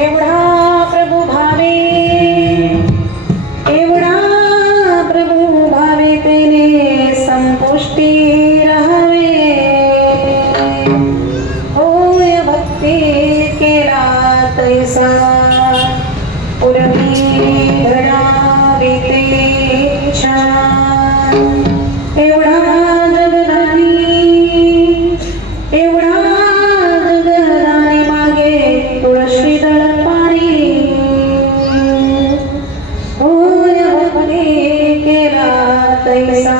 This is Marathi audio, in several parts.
एवढा प्रभु भावे तेने संपुष्टी राहावे होय भक्ती केला तैसा पुरवी धरावे ते छान एवढा जगदानी मागे तुळशी दळ पाणी होय भक्ती केला तैसा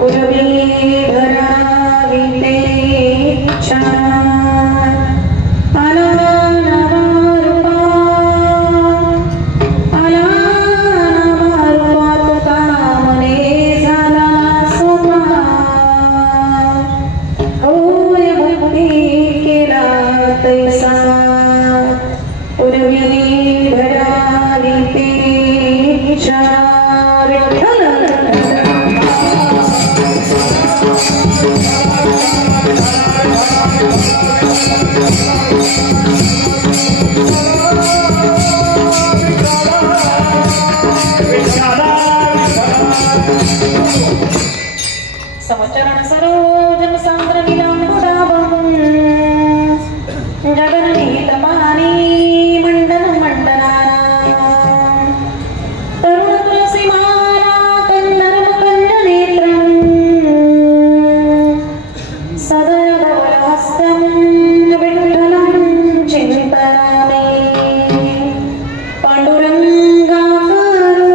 पुरवी धरावी ते छान आला नवा रूपा तुका मने झाला सोपा होय भक्ती केला तैसा पुरवी धरावी ते छान समचरण सरोजम सांद्र विलांबुदाभं जगन्नीतमानी मंडन मंडनानां तरुण तुलसीमाला कन्दर्प कञ्जनेत्रं सदय धवलहस्तं विठ्ठलं चिन्तयामि पाण्डुरङ्गाकरो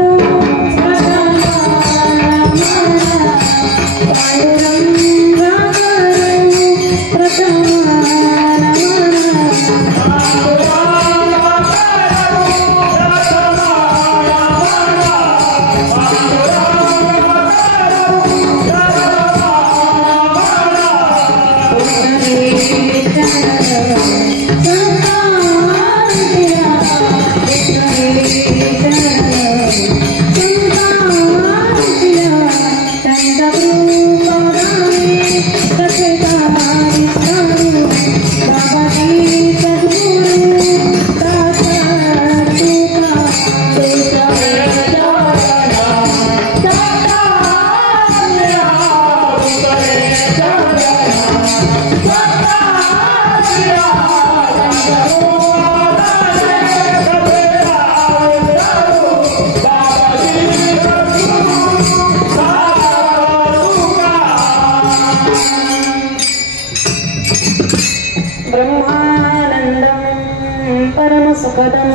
ब्रह्मानन्दं परमसुखदं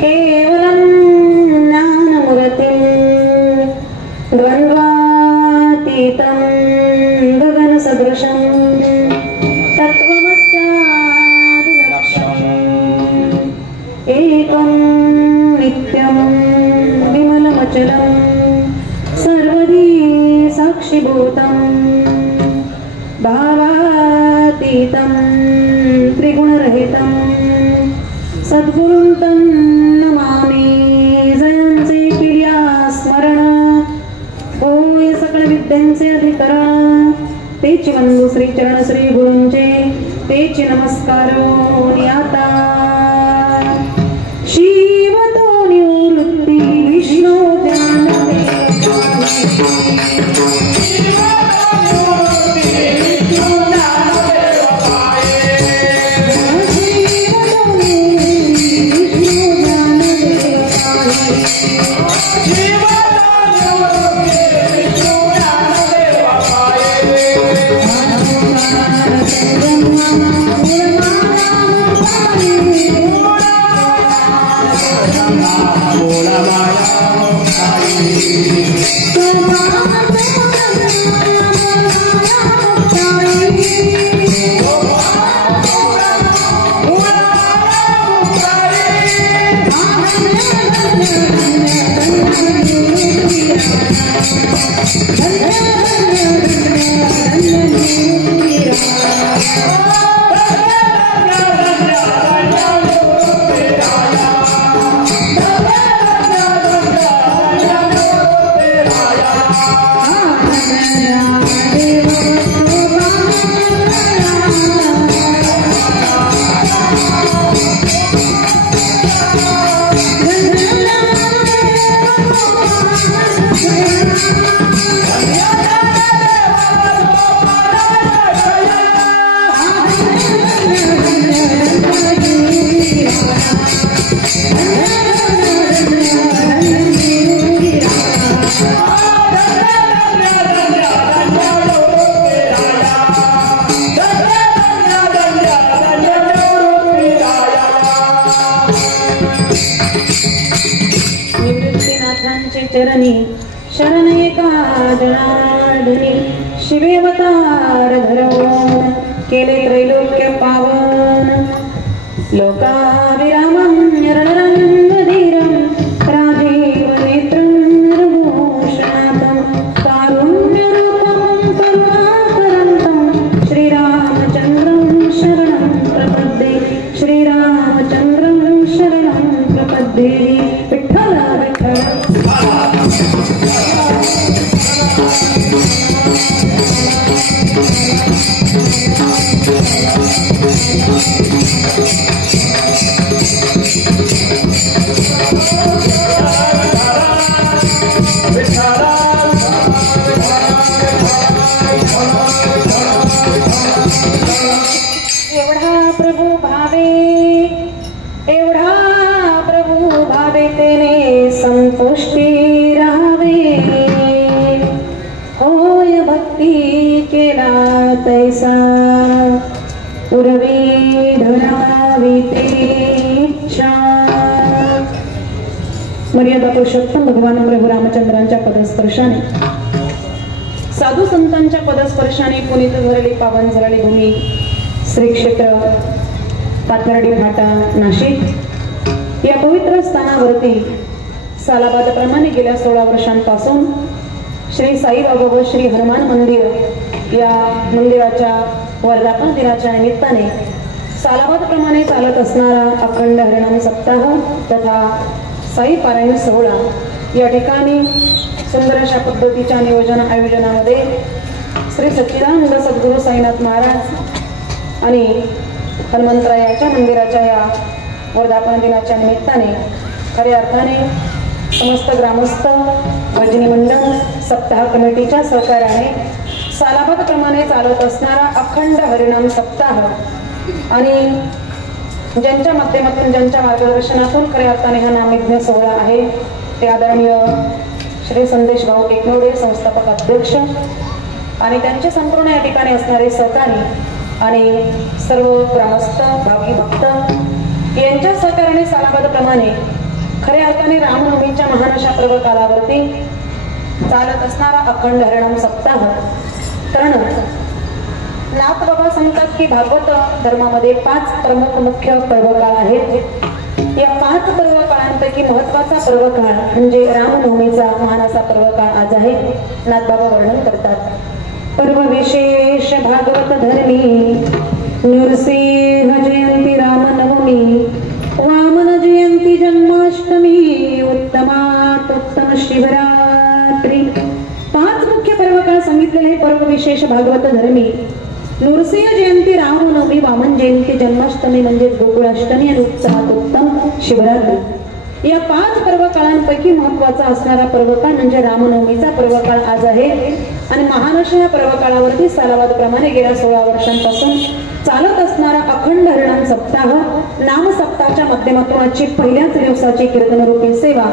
केवलं ज्ञानमूर्तिं द्वन्द्वातीतं गगनसदृशं तत्त्वमस्यादिलक्ष्यम् एकं नित्यं विमलमचलं सर्वदी साक्षिभूतं भावातीतं त्रिगुणरहितं सद्गुरुं तं नमामि जयांचे किर्या स्मरण होय सकळ विद्यांचे अधिकरण तेची वंदू श्री चरण श्री गुरूंचे तेची नमस्कार आता शिवतो निवृत्ती विष्णू ध्यानते Thank you. चरणी शरण एका जनार्दनी शिवेवतार धरून केले त्रैलोक्य पावन लोकाविरामं रणरंगधीरं राजीव नेत्रं निर्भूषणातं कारुण्यरूपं करुणाकरन्तं श्रीरामचन्द्रं शरणं प्रपद्ये श्रीरामचन्द्रं शरणं प्रपद्ये विठ्ठल विठ्ठल एवढा प्रभू भावे तेने संतुष्टी राहावे होय भक्ती केला तैसा उर्वी धरावी ते इच्छा. मर्यादा पुरुषोत्तम भगवान प्रभू रामचंद्रांच्या पदस्पर्शाने साधू संतांच्या पदस्पर्शाने पुनीत झालेली पावन झालेली भूमी श्री क्षेत्र पाथर्डी फाटा नाशिक या पवित्र स्थानावरती सालाबादप्रमाणे गेल्या 16 वर्षांपासून श्री साईबाबा व श्री हनुमान मंदिर या मंदिराच्या वर्धापन दिनाच्या निमित्ताने सालाबादप्रमाणे चालत असणारा अखंड हरिनाम सप्ताह तथा साई पारायण सोहळा या ठिकाणी सुंदर अशा पद्धतीच्या नियोजन आयोजनामध्ये श्री सच्चिदानंद सद्गुरू साईनाथ महाराज आणि हनुमंतरायाच्या मंदिराच्या या वर्धापन दिनाच्या निमित्ताने खऱ्या अर्थाने समस्त ग्रामस्थ भजनी मंडळ सप्ताह कमिटीच्या सहकार्याने सालाबादप्रमाणे चालत असणारा अखंड हरिनाम सप्ताह आणि ज्यांच्या माध्यमातून ज्यांच्या मार्गदर्शनातून खऱ्या अर्थाने हा नामयज्ञ सोहळा आहे ते आदरणीय श्री संदेश भाऊ टेकनोडे संस्थापक अध्यक्ष आणि त्यांचे संपूर्ण या ठिकाणी असणारे सहकारी आणि सर्व ग्रामस्थ भावी भक्त यांच्या सहकार्याने सालाबादप्रमाणे खऱ्या अर्थाने रामनवमीच्या महान अशा पर्व कालावरती चालत असणारा अखंड हरिनाम सप्ताह. कारण नाथ बाबा सांगतात की भागवत धर्मामध्ये 5 प्रमुख मुख्य पर्वकाळ आहेत. या 5 पर्वकाळांपैकी महत्वाचा पर्वकाळ म्हणजे रामनवमीचा महान असा पर्वकाळ आज आहे. नाथ बाबा वर्णन करतात पर्व विशेष भागवत धर्मी नृसिंह जयंती रामनवमी वामन जयंती जन्माष्टमी उत्तमात उत्तम शिवरात्री. 5 मुख्य पर्वकाळ सांगितलेले पर्व विशेष भागवत धर्मी नृसिंह जयंती रामनवमी वामन जयंती जन्माष्टमी म्हणजे गोकुळाष्टमी आणि उत्तमात उत्तम शिवरात्री. या 5 पर्वकाळांपैकी महत्वाचा असणारा पर्वकाळ म्हणजे रामनवमीचा पर्वकाळ आज आहे. आणि महान अशा या पर्वकाळावरती सालाबादप्रमाणे गेल्या 16 वर्षांपासून चालत असणारा अखंड हरिनाम सप्ताह नाम सप्ताहाच्या माध्यमातून आजची पहिल्याच दिवसाची कीर्तनरूपी सेवा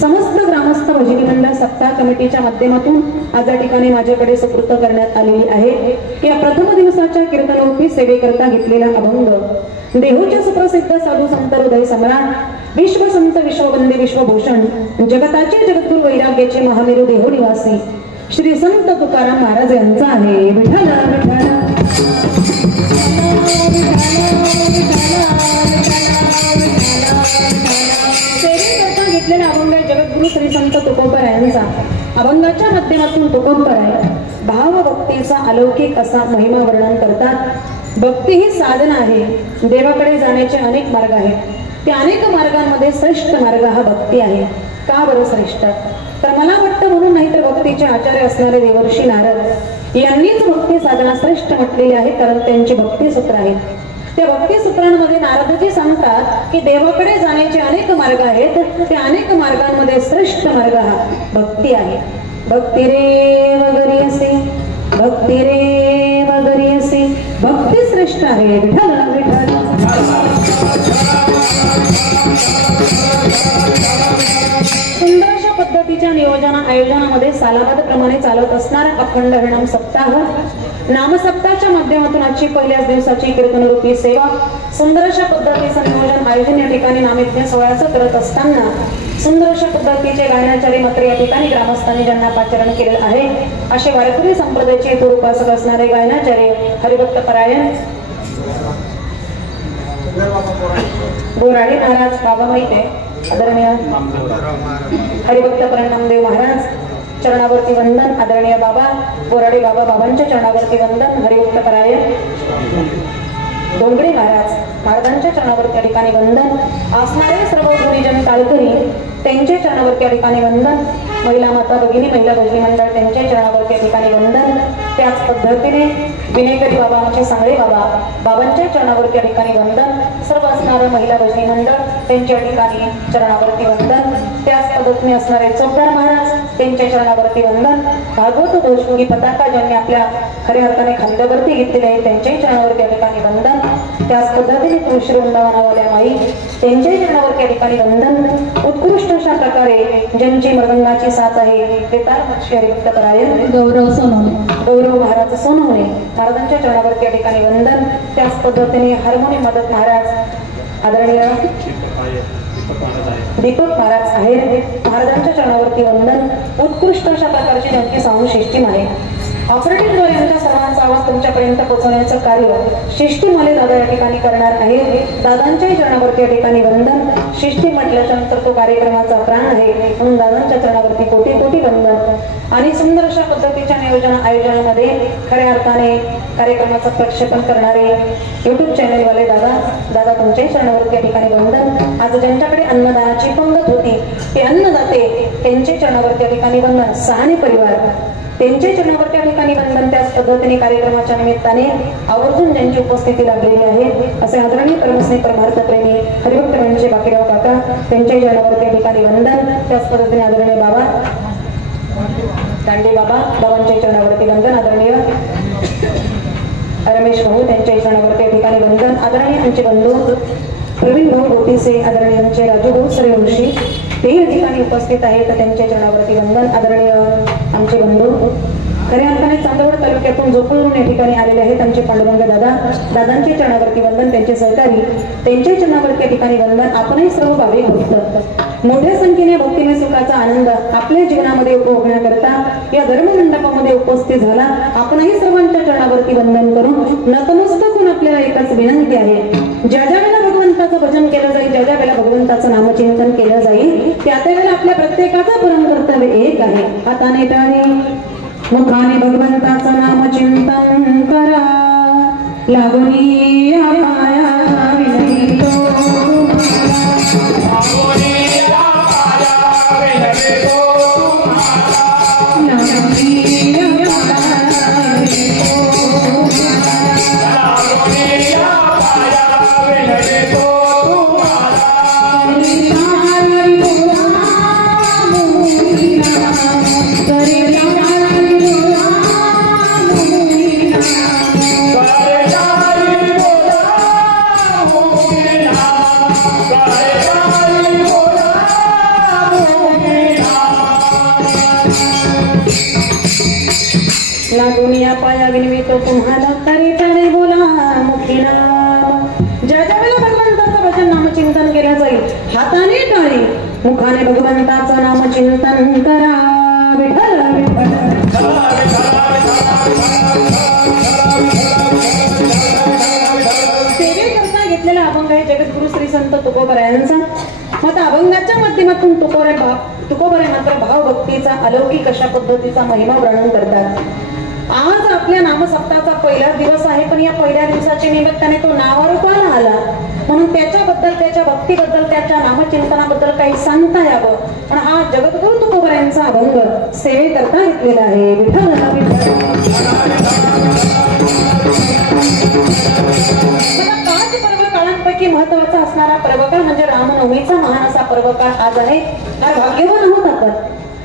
समस्त ग्रामस्थ भजनी मंडळ सप्ताह कमिटीच्या माध्यमातून आज या ठिकाणी माझ्याकडे सुपूर्द करण्यात आलेली आहे. या प्रथम दिवसाच्या कीर्तनरूपी सेवेकरता घेतलेला अभंग देहूचे सुप्रसिद्ध साधू संत हृदय सम्राट विश्वसंत विश्ववंदी विश्वभूषण जगताचे जगद्गुरु वैराग्याचे महामेरू देहू निवासी श्री संत तुकाराम महाराज यांचा आहे. विठ्ठल विठ्ठल सेवेकरता घेतलेला अभंग जगद्गुरु श्री संत तुकोबरायांचा. अभंगाच्या माध्यमातून तुकोबराय भावभक्तीचा अलौकिक असा महिमा वर्णन करतात. भक्ती ही साधना आहे. देवाकडे जाण्याचे अनेक मार्ग आहेत. त्या अनेक मार्गांमध्ये श्रेष्ठ मार्ग हा भक्ती आहे. का बरं श्रेष्ठ? तर मला वाटतं म्हणून नाही तर भक्तीचे आचार्य असणारे देवर्षी नारद यांनीच भक्ती साधना श्रेष्ठ म्हटलेली आहे. कारण त्यांची भक्ती सूत्र आहेत. त्या भक्ती सूत्रांमध्ये नारदजी सांगतात की देवाकडे जाण्याचे अनेक मार्ग आहेत. त्या अनेक मार्गांमध्ये श्रेष्ठ मार्ग हा भक्ती आहे. भक्ती रे वगैरे असे भक्ती रे वगैरे असे भक्ती श्रेष्ठ आहे. विठ्ठल विठ्ठल सुंदर अशा पद्धतीने पद्धतीच्या आयोजनामध्ये सालाबाद प्रमाणे चालत असणारा अखंड हरिनाम सप्ताह नामसप्ताहाच्या माध्यमातून आजची पहिल्याच दिवसाची कीर्तनरूपी सेवा सुंदर अशा पद्धतीचं नियोजन आयोजन या ठिकाणी नामयज्ञ सोहळ्याचं करत असताना सुंदर अशा पद्धतीचे गायनाचार्य मात्र या ठिकाणी ग्रामस्थांनी ज्यांना पाचारण केलेलं आहे असे वारकरी संप्रदायाचे हेतू उपासक असणारे गायनाचार्य हरिभक्त परायण बोराडे महाराज बाबा माहिती आहे आदरणीय हरिभक्त नामदेव महाराज चरणावरती वंदन आदरणीय बाबा बोराडे बाबांच्या चरणावरती वंदन हरिभक्त परायण डोंगरे महाराजांच्या चरणावरती या ठिकाणी वंदन असणारे सर्व गुणीजन ताळकरी त्यांच्या चरणावरती या ठिकाणी वंदन महिला माता भगिनी महिला भजनी मंडळ त्यांच्या चरणावरती या ठिकाणी वंदन त्याच पद्धतीने विनेकरी बाबा आमचे सांगळे बाबांच्या चरणावरती या ठिकाणी वंदन सर्व असणारं महिला भजनी मंडळ त्यांच्या ठिकाणी चरणावरती वंदन त्याच पद्धतीने असणारे चौदार महाराज त्यांच्या चरणावरती वंदन भागवत दोषमुखी पताका ज्यांनी आपल्या खऱ्या अर्थाने खांद्यावरती घेतलेले आहे त्यांच्याही चरणावरती या ठिकाणी वंदन त्याच पद्धतीने तुळशी वृंदावनावाल्या माई त्यांच्याही चरणावरती या ठिकाणी वंदन उत्कृष्ट अशा प्रकारे ज्यांची मृदंगाची साथ आहे ते तार हरिभक्त परायण गौरव महाराज सोनवणे महाराजांच्या चरणावरती या ठिकाणी वंदन त्याच पद्धतीने हार्मोनियम मदत महाराज आदरणीय दीपक महाराज आहे महाराजांच्या चरणावरती वंदन उत्कृष्ट अशा प्रकारची ज्यांची साऊंड सिस्टीम आहे ऑपरेटिंगद्वारे यांच्या सर्वांचा आवाज तुमच्यापर्यंत पोहोचवण्याचं कार्य शिष्टीमाले दादा या ठिकाणी करणार आहे दादांच्याही चरणावरती या ठिकाणी वंदन शिष्टी म्हटल्याच्या नंतर तो कार्यक्रमाचा प्राण आहे म्हणून दादांच्या चरणावरती कोटी कोटी वंदन आणि सुंदर अशा पद्धतीच्या आयोजनामध्ये खऱ्या अर्थाने कार्यक्रमाचं प्रक्षेपण करणारे YouTube चॅनलवाले दादा तुमच्याही चरणावरती या ठिकाणी वंदन आज ज्यांच्याकडे अन्नदानाची पंगत होती ते अन्नदाते त्यांच्या चरणावरती या ठिकाणी वंदन सहाणे परिवार त्यांच्या चरणावरती या ठिकाणी वंदन त्याच पद्धतीने कार्यक्रमाच्या निमित्ताने आवर्जून ज्यांची उपस्थिती लाभलेली आहे असे आदरणीय परमस्नेही परमार्थप्रेमी हरिभक्त म्हणजे बाकीराव काका त्यांच्या चरणावरती या ठिकाणी वंदन त्याच पद्धतीने आदरणीय बाबा दांडे बाबांच्या चरणावरती वंदन आदरणीय रमेश भाऊ त्यांच्या चरणावरती या ठिकाणी वंदन आदरणीय आमचे बंधू प्रवीण भाऊ गोतीसे आदरणीय आमचे राजू भाऊ सूर्यवंशी ते या ठिकाणी उपस्थित आहेत त्यांच्या चरणावरती वंदन आदरणीय आमचे बंधू खऱ्या अर्थाने चांदवड तालुक्यातून जोपूरवरून या ठिकाणी आलेले आहेत आमचे पांडुरंग दादांच्या चरणावरती वंदन त्यांचे सहकारी त्यांच्या चरणावरती या ठिकाणी वंदन आपणही सर्व भाविक भक्त मोठ्या संख्येने भक्तिमय सुखाचा आनंद आपल्या जीवनामध्ये उपभोगण्याकरता या धर्ममंडपामध्ये उपस्थित झाला आपणही सर्वांच्या चरणावरती वंदन करून नतमस्तक होऊन आपल्याला एकच विनंती आहे ज्या ज्या वेळेला भगवंताचं भजन केलं जाईल ज्या ज्या वेळेला भगवंताचं नामचिंतन केलं जाईल त्या वेळेला आपल्या प्रत्येकाचं परम कर्तव्य एक आहे हाताने टाळे मुखाने भगवंताचं नामचिंतन करा लागोनी पाया विनयतो दुनिया पाया विनवितो तुम्हाला तरी तरी बोला मुक्ती नाम ज्या ज्या वेळेला भगवंताचं भजन नामचिंतन केलं जाईल हाताने टाळी मुखाने भगवंताचं नामचिंतन करा विठ्ठल सेवेकरता घेतलेला अभंग आहे जगद्गुरु श्री संत तुकोबरायांचा मग अभंगाच्या माध्यमातून तुकोबराय मात्र भावभक्तीचा अलौकिक अशा पद्धतीचा महिमा वर्णन करतात आज आपल्या नामसप्ताहाचा पहिला दिवस आहे पण या पहिल्या दिवसाच्या निमित्ताने तो नावारूपाला आला म्हणून त्याच्याबद्दल त्याच्या भक्तीबद्दल त्याच्या नामचिंतनाबद्दल काही सांगता यावं पण हा जगद्गुरु तुकोबरायांचा अभंग सेवेकरता घेतलेला आहे विठ्ठल पाच पर्व काळांपैकी महत्वाचा असणारा पर्वकाळ म्हणजे रामनवमीचा महान असा पर्वकाळ आज आहे फार भाग्यवान आहोत आपण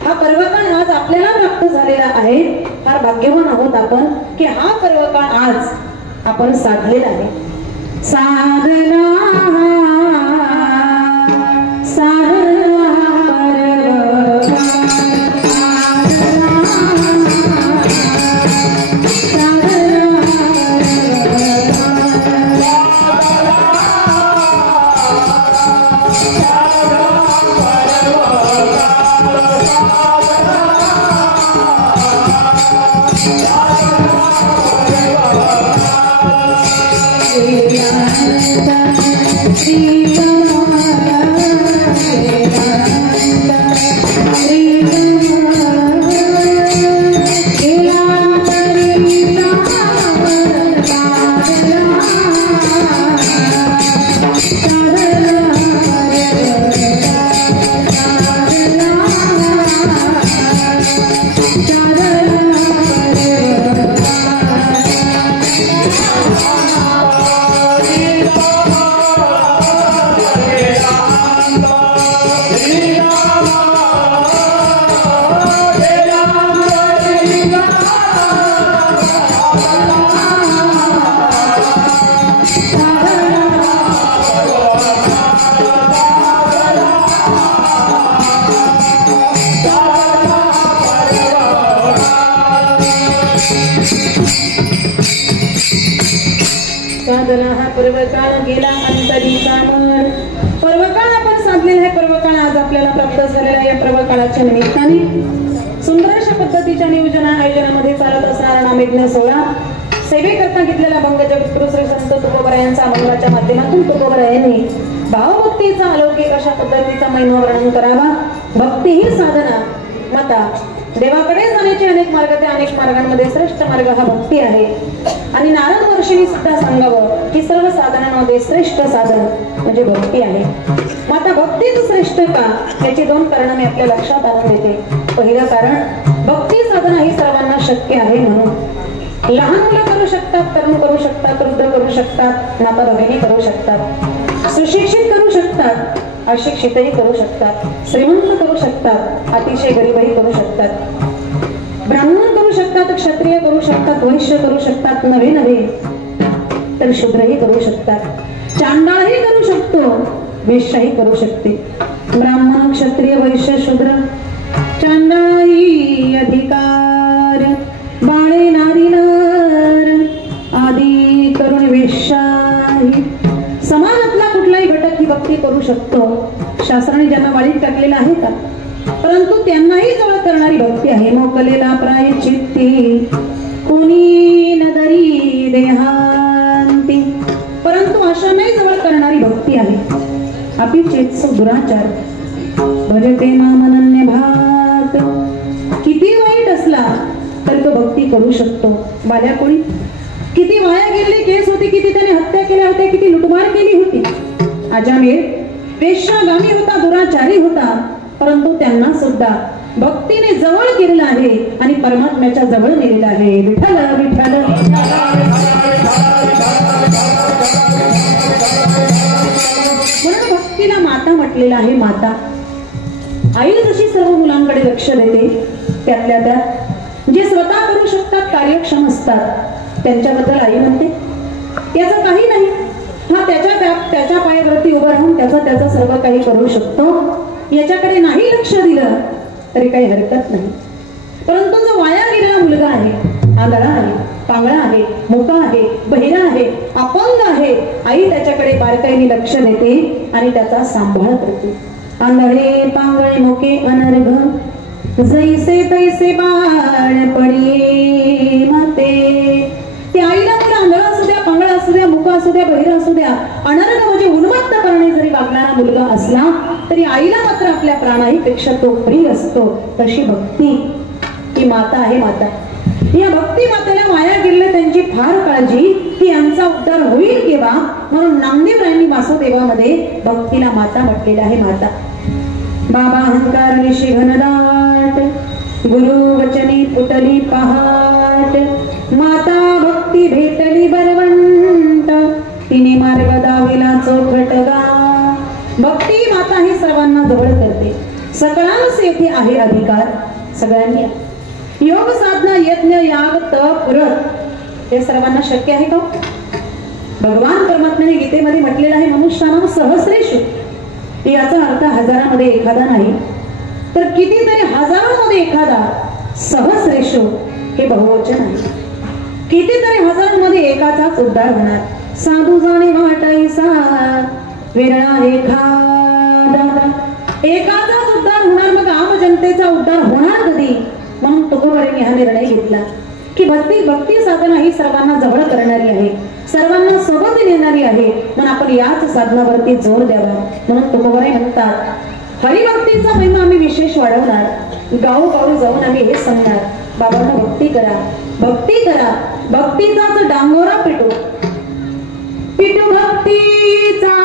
हा पर्वकाळ आज आपल्याला प्राप्त झालेला आहे फार भाग्यवान आहोत आपण की हा पर्वकाळ आज आपण साधलेला आहे साधला साधला साधना हा पर्वकाळ गेला अंतरीचा मन. पर्वकाळ आपण साधलेला आहे. पर्वकाळ आज आपल्याला प्राप्त झालेला या पर्वकाळाच्या निमित्ताने सुंदर अशा पद्धतीच्या आयोजनामध्ये चालत असणारा नामयज्ञ सोहळा सेवेकरता घेतलेला भंग जगद्गुरु श्री संत तुकोबरायांचा अभंगाच्या माध्यमातून तुकोबरायांनी भावभक्तीचा अलौकिक अशा पद्धतीचा महिमा वर्णन करावा. भक्ती ही साधना माता देवाकडे जाण्याचे अनेक मार्ग, त्या अनेक मार्गांमध्ये श्रेष्ठ मार्ग हा भक्ती आहे. आणि नारद वर्षींनी सुद्धा सांगावं की सर्व साधनांमध्ये श्रेष्ठ साधन म्हणजे भक्ती आहे. माता भक्तीच श्रेष्ठ का, याची दोन कारण मी आपल्या लक्षात आणून देते. पहिलं कारण भक्ती साधना ही सर्वांना शक्य आहे म्हणून. लहान मुलं करू शकतात, तरुण करू शकतात, वृद्ध करू शकतात, माता भगिनी करू शकतात, सुशिक्षित करू शकतात, अशिक्षितही करू शकतात, श्रीमंत करू शकतात, अतिशय गरीबही करू शकतात, ब्राह्मण करू शकतात, क्षत्रिय करू शकतात, वैश्य करू शकतात, नवे तर शूद्रही करू शकतात, चांडाळही करू शकतो, वेश्याही करू शकते. ब्राह्मण, क्षत्रिय, वैश्य, शूद्र, चांडाळही अधिकार, बाळे, नारी, नर आदी तरुण वेश्याही. समाजातला कुठलाही घटक ही भक्ती करू शकतो. शास्त्राने ज्यांना वाळीत टाकलेला आहे का, परंतु त्यांनाही जवळ करणारी भक्ती आहे. मोकलेला प्रायचित्ती कोणी नदरी देहांती, परंतु अशा नाही जवळ करणारी भक्ती आहे. आपली चेतसो दुराचार भजते मामनन्य भात. किती वाईट असला तर तो भक्ती करू शकतो. बाल्या कोळी किती वाया गेलेले केस होते, किती त्याने हत्या केल्या होत्या, किती लुटमार केली होती. अजामेर वेश्यागामी होता, दुराचारी होता, परंतु त्यांना सुद्धा भक्तीने जवळ केलेलं आहे आणि परमात्म्याच्या जवळ नेलेलं आहे. विठ्ठल विठ्ठल. म्हणून भक्तीला माता म्हटलेलं आहे. माता आई जशी सर्व मुलांकडे लक्ष देते, त्यातल्या त्यात जे स्वतः करू शकतात, कार्यक्षम असतात, त्यांच्याबद्दल आई म्हणते त्याचं काही नाही. हा त्याच्या पायावरती उभं राहून त्याचा सर्व काही करू शकतो. याच्याकडे नाही लक्ष दिलं तरी काही हरकत नाही. परंतु जो वाया गेलेला मुलगा आहे, आंधळा आहे, पांगळा आहे, मुका आहे, बहिरा आहे, अपंग आहे, आई त्याच्याकडे बारकाईने लक्ष देते आणि त्याचा सांभाळ करते. आंधळे पांगळे मुके अनर्घ जैसे तैसे बाळपणी माते. त्या आईला मुलं आंधळा असू द्या, पांगळा असू द्या, मुका असू द्या, बहिरा असू द्या, अनर्घ म्हणजे उन्मत्त करणे जरी वागणारा मुलगा असला तरी आईला मात्र आपल्या प्राणाईपेक्षा तो प्रिय असतो. तशी भक्ती ही माता आहे. माता या भक्ती मातेला वाया गेलेल्या त्यांची फार काळजी की यांचा उद्धार होईल केव्हा, म्हणून नामदेवरायांनी वासुदेवामध्ये भक्तीला माता म्हटलेला आहे. माता बाबा अहंकार निशी घनदाट, गुरु वचनी पुतली पहाट, माता भक्ती भेटली बलवंत, तिने मार्ग दाविला चौखटगा. भक्ती माता ही सर्वांना जवळ करते. सकळांस येथे आहे अधिकार. सगळ्यांनी योग साधना यज्ञ याग तप व्रत हे सर्वांना शक्य आहे का? भगवान परमात्म्याने गीतेमध्ये म्हटलेलं आहे मनुष्यानां सहस्रेषु. याचा अर्थ हजारामध्ये एखादा नाही तर कितीतरी हजारांमध्ये एखादा. सहस्रेषु हे बहुवचन आहे. कितीतरी हजारांमध्ये एकाचाच उद्धार होणार. साधू जाणे वाटायचा विरळा एखादा. एकाचाच उद्धार होणार, मग आम जनतेचा उद्धार होणार कधी? म्हणून तुकोबारांनी हा निर्णय घेतला की भक्ती साधना ही सर्वांना जवळ करणारी आहे. सर्वांना सोबत नेणारी आहे. म्हणून आपण याच साधनावरती जोर द्यावा. म्हणून तुकोबराय म्हणतात हरिभक्तीचा महिमा आम्ही विशेष वाढवणार. गावोगावी जाऊन आम्ही हे सांगणार बाबांना भक्ती करा, भक्ती करा, भक्तीचाच डांगोरा पिटू, पिटू भक्तीचा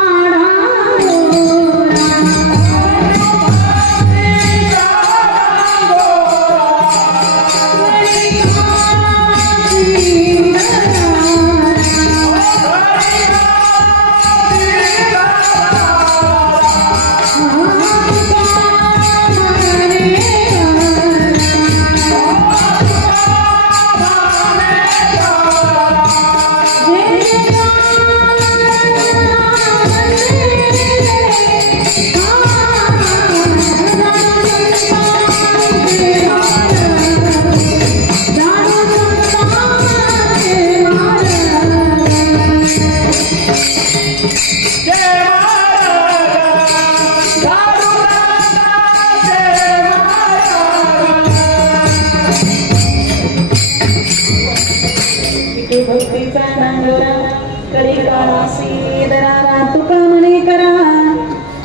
तुका म्हणे करा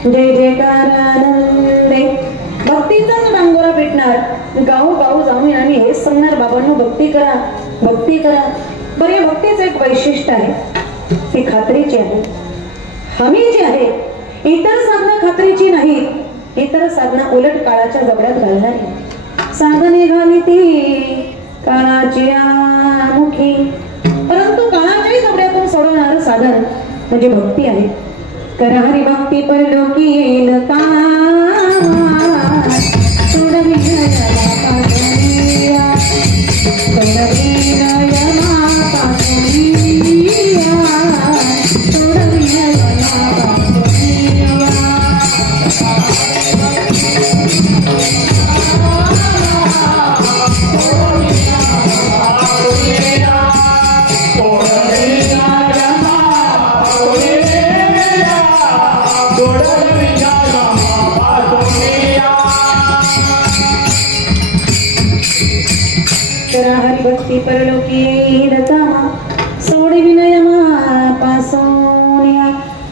जय जयकार आनंदे. भक्तीचाच डांगोरा पेटणार. गावोगाव जाऊन आणि हेच सांगणार बाबांनो भक्ती करा, भक्ती करा. बरं या भक्तीचं एक वैशिष्ट्य आहे, ती खात्रीची आहे, हमीची आहे. इतर साधना खात्रीची नाही, इतर साधना उलट काळाच्या जबड्यात घालणारी. साधने घाली ती काळाची मुखी, परंतु काळाच्याही जबड्यातून सोडवणारं साधन म्हणजे भक्ती आहे. करा हरी भक्ती परलोकी येईल का, हरिभक्ती परलोकी येईल का, सोडे विनयमा पासून.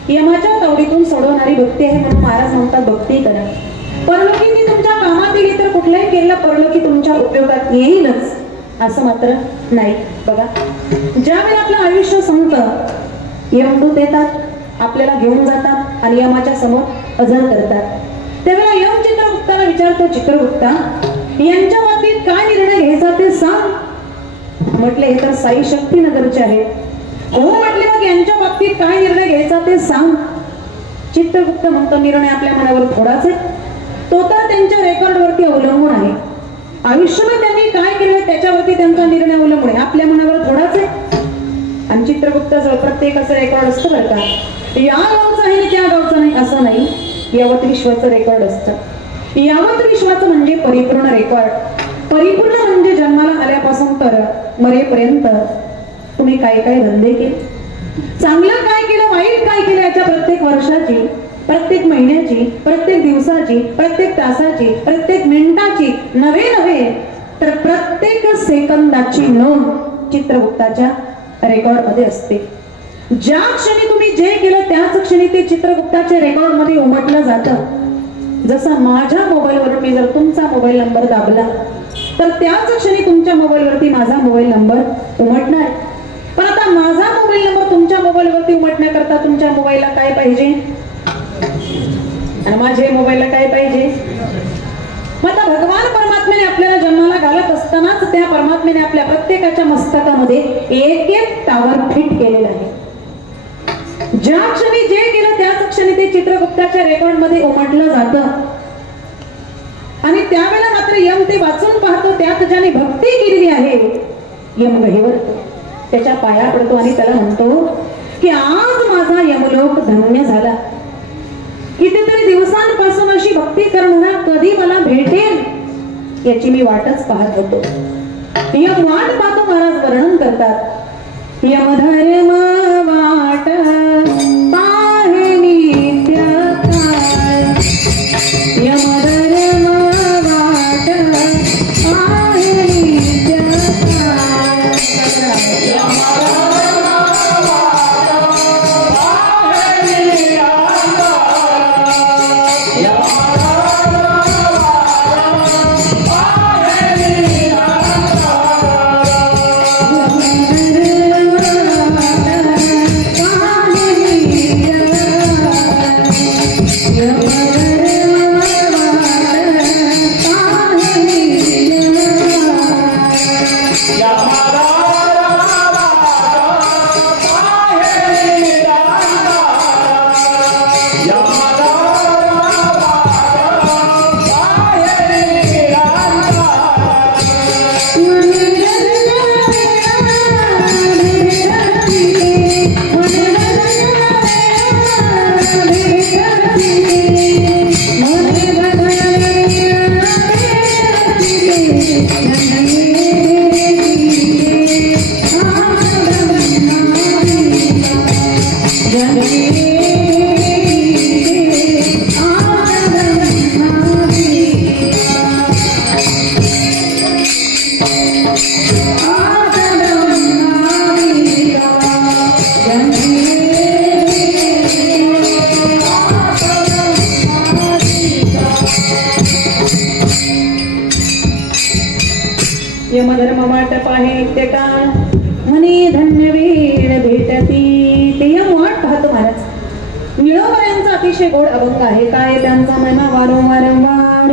यमाच्या तावडीतून सोडवणारी भक्ती आहे. म्हणून महाराज म्हणतात भक्ती करा. परलोकी ती तुमच्या कामात येईल, तर कुठल्याही केलेला परलोकी तुमच्या उपयोगात येईलच असं मात्र नाही. बघा ज्या वेळेला आपलं आयुष्य संपतं, यमदूत येतात, आपल्याला घेऊन जातात आणि यमाच्या समोर हजर करतात. त्यावेळेला यम चित्रगुप्ताला विचारतो, चित्रगुप्ता यांच्या बाबतीत काय निर्णय घ्यायचा ते सांग. म्हटले हे तर साई शक्तीनगरचे आहे. हो म्हटले मग यांच्या बाबतीत काय निर्णय घ्यायचा ते सांग. चित्रगुप्त म्हणतो निर्णय आपल्या मनावर थोडाच आहे, तो तर त्यांच्या रेकॉर्ड वरती अवलंबून आहे. आयुष्यभर त्यांनी काय केलं त्याच्यावरती त्यांचा निर्णय अवलंबून आहे, आपल्या मनावर थोडाच आहे. आणि चित्रगुप्ताजवळ प्रत्येकाचं रेकॉर्ड असतं बरं का. या गावचं आहे त्या गावचं नाही असं नाही, यावत विश्वाचं रेकॉर्ड असतं. यावत विश्वाचं म्हणजे परिपूर्ण रेकॉर्ड. परिपूर्ण म्हणजे जन्माला आल्यापासून तर मरेपर्यंत तुम्ही काय काय धंदे केले, चांगलं काय केलं, वाईट काय केलं, याच्या प्रत्येक वर्षाची, प्रत्येक महिन्याची, प्रत्येक दिवसाची, प्रत्येक तासाची, प्रत्येक मिनिटाची, नव्हे तर प्रत्येक सेकंदाची नोंद चित्रगुप्ताच्या रेकॉर्ड मध्ये असते. ज्या क्षणी तुम्ही जे केलं त्याच क्षणी ते चित्रगुप्ताच्या रेकॉर्ड मध्ये उमटलं जातं. जसा माझ्या मोबाईलवरून मी जर तुमचा मोबाईल नंबर दाबला तर त्याच क्षणी तुमच्या मोबाईलवरती माझा मोबाईल नंबर उमटणार. पण आता माझा मोबाईल नंबर तुमच्या मोबाईलवरती उमटण्याकरता तुमच्या मोबाईलला काय पाहिजे आणि माझ्या मोबाईलला काय पाहिजे. मग आता भगवान परमात्म्याने आपल्याला जन्माला घालत असतानाच त्या परमात्म्याने आपल्या प्रत्येकाच्या मस्तकामध्ये एक एक टावर फिट केलेला आहे. ज्या क्षणी जे केलं त्याच क्षणी ते चित्रगुप्ताच्या रेकॉर्ड मध्ये उमटलं जातं. आणि त्यावेळेला मात्र यम ते वाचून पाहतो. त्यात ज्याने भक्ती केलेली आहे यम गहिवरतो, त्याच्या पाया पडतो आणि त्याला म्हणतो की आज माझा यमलोक धन्य झाला. कितीतरी दिवसांपासून अशी भक्ती करणारा कधी मला भेटेल याची मी वाटच पाहत होतो. यम वाट पाहतो. महाराज वर्णन करतात यमधर्म वाट पाहे नित्य यमधर्म वाट पाहे नित्य यमधर्म वाट पाहे नित्य काळ म्हणे धन्य वेळ भेटती ते यम वाट पाहतो महाराज। निळोबऱ्यांचा अतिशय गोड अभंग आहे। काय त्यांचा महिमा वारंवार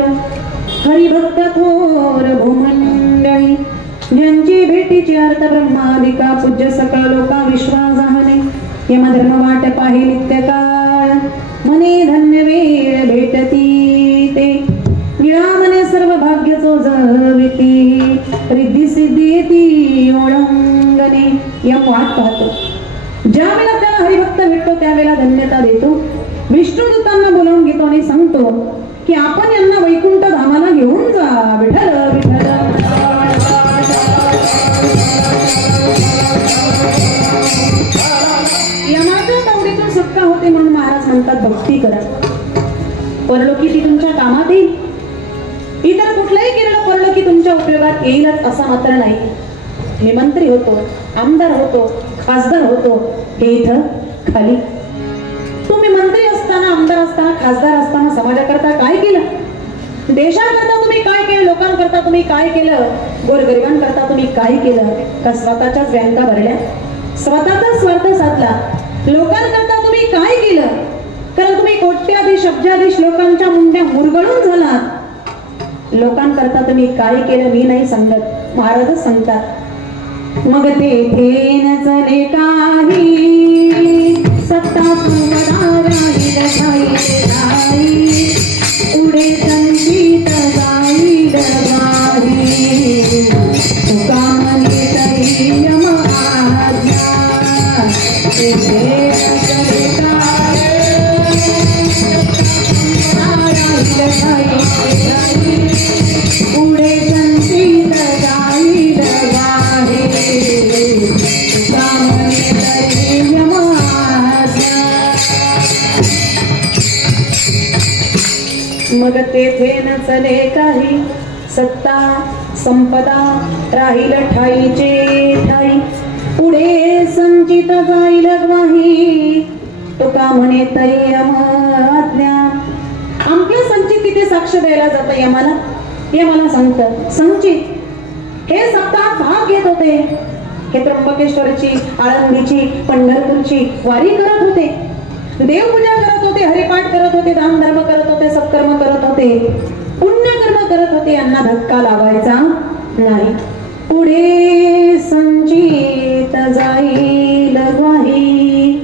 हरिभक्त थोर भूमंडळी ज्यांची भेटीची अर्थ ब्रह्मादिका पूज्य सकळ लोका विश्वास जाणे। यमधर्म वाट पाहे नित्य काळ म्हणे धन्य वेळ भेटती ते निळामने सर्व भाग्य चोजविती रिद्धी सिद्धी येती ओळंगणे। यम वाट पाहतो। ज्या वेळेला त्याला हरिभक्त भेटतो त्यावेळेला धन्यता देतो। विष्णुदूतांना बोलावून घेतो आणि सांगतो की आपण यांना वैकुंठ धामाला घेऊन जा। विठ्ठल विठ्ठल यमाच्या तावडीतून सुटका होते म्हणून महाराज म्हणतात भक्ती करा। परलोकी ती तुमच्या कामात येईल। इतर कुठलाही केलेलं परलोकी तुमच्या उपयोगात येईलच असा मात्र नाही। मी मंत्री होतो, आमदार होतो, खासदार होतो, हे इथं खाली। तुम्ही मंत्री असताना, आमदार असताना, खासदार असताना समाजाकरता काय केलं? देशाकरता तुम्ही काय केलं? लोकांकरता तुम्ही काय केलं? गोरगरिबांकरता तुम्ही काय केलं? का स्वतःच्याच बँका भरल्या, स्वतःचा स्वार्थ साधला? लोकांकरता तुम्ही काय केलं? कारण तुम्ही कोट्याधीश अब्जाधीश लोकांच्या मुंड्या मुरगळून झाला। लोकांकरता तुम्ही काय केलं मी नाही सांगत, महाराजच सांगतात। मग तेथे नचले काही सत्ता सुमरा राहील ठाई उडे संचित जाईल गाही तुका म्हणे तरी यम आज्ञा तेथे नचले काही राहील ठाई उडे संचित जाईल गाही तुका म्हणे तरी यम आज्ञा। मग तेथे नचले काही सत्ता संपदा राहील ठाईचे ठाई पुढे संचित जाईल ग्वाही तुका म्हणे तरी यम आज्ञा। आपल्या संचित तिथे साक्ष द्यायला जातं यमाला। यमाला सांगतं संचित हे सप्ताह भाग घेत होते, हे त्र्यंबकेश्वरची, आळंदीची, पंढरपूरची वारी करत होते, देवपूजा करत होते, हरिपाठ करत होते, दान धर्म करत होते, सत्कर्म करत होते, पुण्यकर्म करत होते। यांना धक्का लावायचा नाही। पुढे संचित जाईल ग्वाही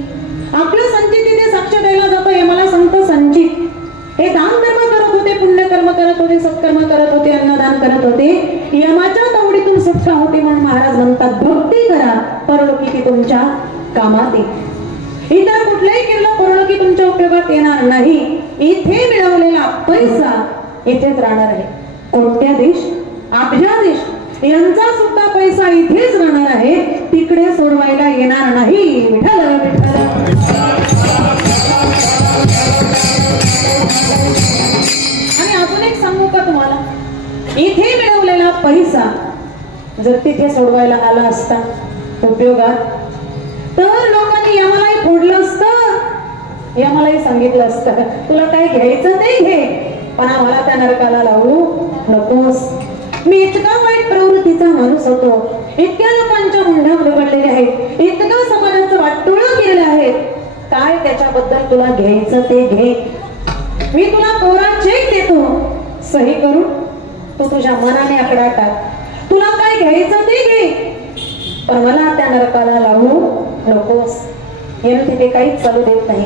आपलं संचित तिथे साक्ष द्यायला जातो। यमाला सांगतो संचित हे दान धर्म करत होते, पुण्यकर्म करत होते, सत्कर्म करत होते, अन्नदान करत होते, यमाच्या तावडीतून सुटका होती म्हणून महाराज म्हणतात भक्ती करा, परलोकी ती तुमच्या कामात येईल। इतर कुठल्याही केलेलं परलोकी तुमच्या उपयोगात येणार नाही। इथे मिळवलेला पैसा इथेच राहणार आहे। कोट्याधीश अब्जाधीश यांचा सुद्धा पैसा इथेच राहणार आहे, तिकडे सोडवायला येणार नाही। विठ्ठल विठ्ठल आणि अजून एक सांगू का तुम्हाला, इथे मिळवलेला पैसा जर तिथे सोडवायला आला असता उपयोगात तर लोकांनी यमालाही फोडलं असतं, यमालाही सांगितलं असतं तुला काय घ्यायचं ते घे पण आम्हाला त्या नरकाला लावू नकोस। मी इतका वाईट प्रवृत्तीचा माणूस होतो, इतक्या लोकांच्या मुंड्या उडवलेल्या आहेत, इतकं समाजाचं वाटोळं केलेलं आहे, काय त्याच्याबद्दल तुला घ्यायचं ते घे। मी तुला कोरा चेक देतो, सही करून तू तुझ्या मनाने आकडा टाक, तुला काय घ्यायचं ते घे पण मला त्या नरकाला लावू नकोस। हे तिथे काहीच चालू देत नाही,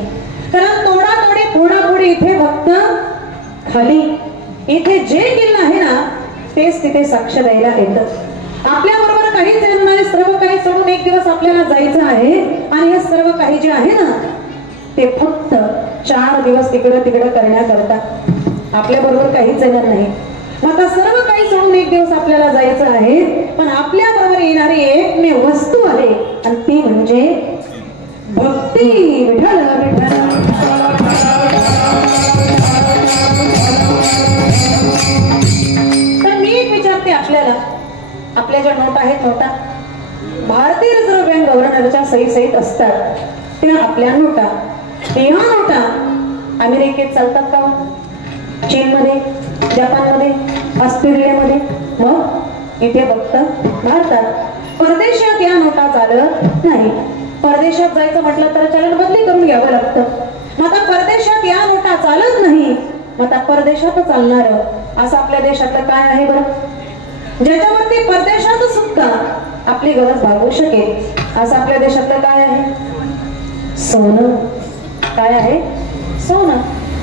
कारण तोडातोडी फोडाफोडी इथे फक्त खाली, इथे जे केलं आहे ना तेच तिथे साक्ष द्यायला येतं। आपल्या बरोबर काहीच येणार नाही, सर्व काही सोडून एक दिवस आपल्याला जायचं आहे आणि हे सर्व काही जे आहे ना ते फक्त 4 दिवस तिकडं तिकडं करण्याकरता आपल्या बरोबर काहीच येणार नाही। आता सर्व काही सोडून एक दिवस आपल्याला जायचं आहे, पण आपल्या बरोबर येणारी एकमेव वस्तू आहे आणि ती म्हणजे भक्ती विठ्ठल विठ्ठल. तर मी एक विचारते आपल्याला, आपल्या ज्या नोटा आहेत, नोटा भारतीय रिझर्व्ह बँक गव्हर्नरच्या सही सहित असतात, त्या आपल्या नोटा, ह्या नोटा अमेरिकेत चालतात का, चीनमध्ये, जपानमध्ये, ऑस्ट्रेलियामध्ये, मग इथे फक्त भारतात. परदेशात या नोटा चालत नाही. परदेशात जायचं म्हटलं तर चलन बदली करून घ्यावं लागतं. मग आता परदेशात या नोटा चालत नाही, मग आता परदेशात चालणार असं आपल्या देशातलं काय आहे बरं, ज्याच्यावरती परदेशात सुद्धा आपली गरज भागवू शकेल असं आपल्या देशातलं काय आहे, सोनं. काय आहे, सोनं.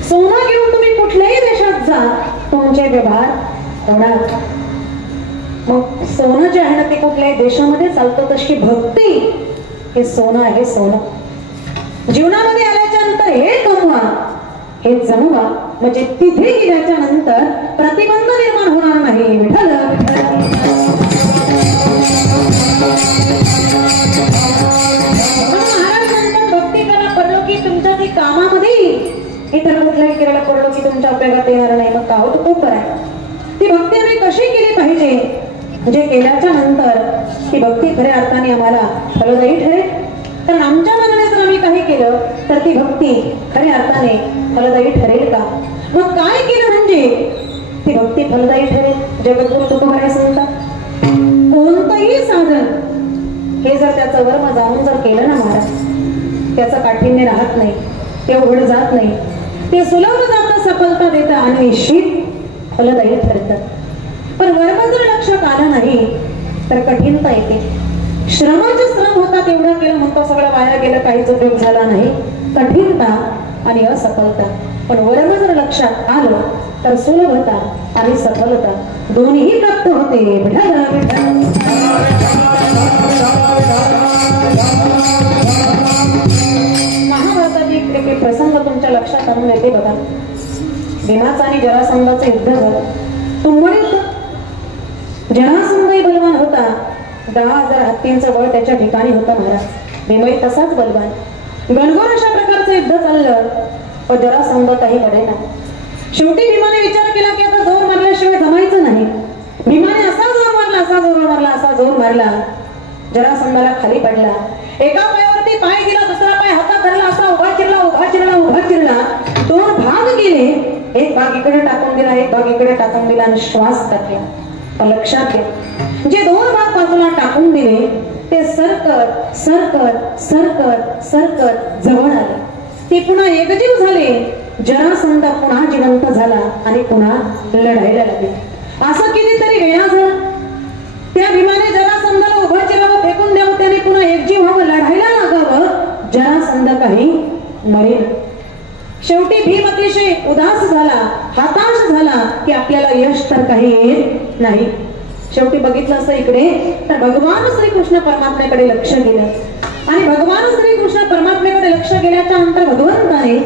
सोनं घेऊन तुम्ही कुठल्याही देशात जा, तुमचे व्यवहार होणार. मग सोनं जे आहे ना ते कुठल्याही देशामध्ये चालतं, तशी भक्ती हे सोनं आहे. सोनं जीवनामध्ये आल्याच्या नंतर हे कमवा, हे जमवा, म्हणजे तिथे गेल्याच्या नंतर प्रतिबंध निर्माण होणार नाही. विठ्ठल महाराज म्हणतात भक्ती करा, पडलो की तुमच्या ती कामामध्ये, इतर कुठल्याही केलेला पडलो की तुमच्या उपयोगात येणार नाही. मग का होत खूप आहे. ती भक्ती आम्ही कशी केली पाहिजे, म्हणजे केल्याच्या नंतर ती भक्ती खऱ्या अर्थाने आम्हाला फलदायी ठरेल. कारण आमच्या मनाने जर आम्ही काही केलं तर ती भक्ती खऱ्या अर्थाने फलदायी ठरेल का. मग काय केलं म्हणजे ती भक्ती फलदायी ठरेल. जगद्गुरु तुकोबाराय सांगतात, कोणतंही साधन हे जर त्याचं वर्म जाणून जर केलं ना महाराज, त्याचं काठिण्य राहत नाही, ते उघड जात नाही, ते सुलभ जातं, सफलता देतं आणि निश्चित फलदायी ठरतं. पण वर्म जर लक्षात आलं नाही तर कठीणता येते. श्रमाचे श्रम होता तेवढं केलं म्हणतो सगळं वाया गेलं, काहीच उपयोग झाला नाही, कठीणता आणि असफलता. पण वर्म जर लक्षात आलं तर सुलभता आणि सफलता दोन्ही प्राप्त होते. महाभारताची एक प्रसंग तुमच्या लक्षात आणून येते बघा. भीमाचं आणि जरासंधाचं युद्ध झालं, तुंबडी. जरासंधही बलवान होता, 10,000 हत्तींचं बळ त्याच्या ठिकाणी होतं महाराज. भीमही तसाच बलवान. गणगोर अशा प्रकारचं युद्ध चाललं, पण जरासंध काही बरेना. शेवटी भीमाने विचार केला की आता जोर मारल्याशिवाय जमायचं नाही. भीमाने असा जोर मारला, असा जोर मारला, असा जोर मारला, जरासंधाला खाली पडला. एका पायावरती पाय दिला, दुसरा पाय हातात धरला, असा उभा चिरला, उभा चिरला, उभा चिरला. 2 भाग गेले, एक भाग इकडे टाकून दिला, एक भाग इकडे टाकून दिला आणि श्वास टाकला. लक्षात घ्या, जे 2 भाग बाजूला टाकून दिले ते सरकत सरकत सरकत सरकत जवळ आले. ते पुन्हा एकजीव झाले. जरासंध पुन्हा जिवंत झाला आणि पुन्हा लढायला लागले. असं कितीतरी वेळा झालं. त्या भीमाने जरासंधाला उभं चिरावं, फेकून द्यावं, त्याने पुन्हा एकजीव व्हावं, लढायला लागावं. जरासंध काही मरेल. शेवटी भीम अतिशय उदास झाला, हताश झाला की आपल्याला यश तर काही येत नाही. शेवटी बघितलं असं इकडे तर भगवान श्रीकृष्ण परमात्म्याकडे लक्ष गेलं आणि भगवान श्रीकृष्ण परमात्म्याकडे लक्ष गेल्याच्या नंतर भगवंताने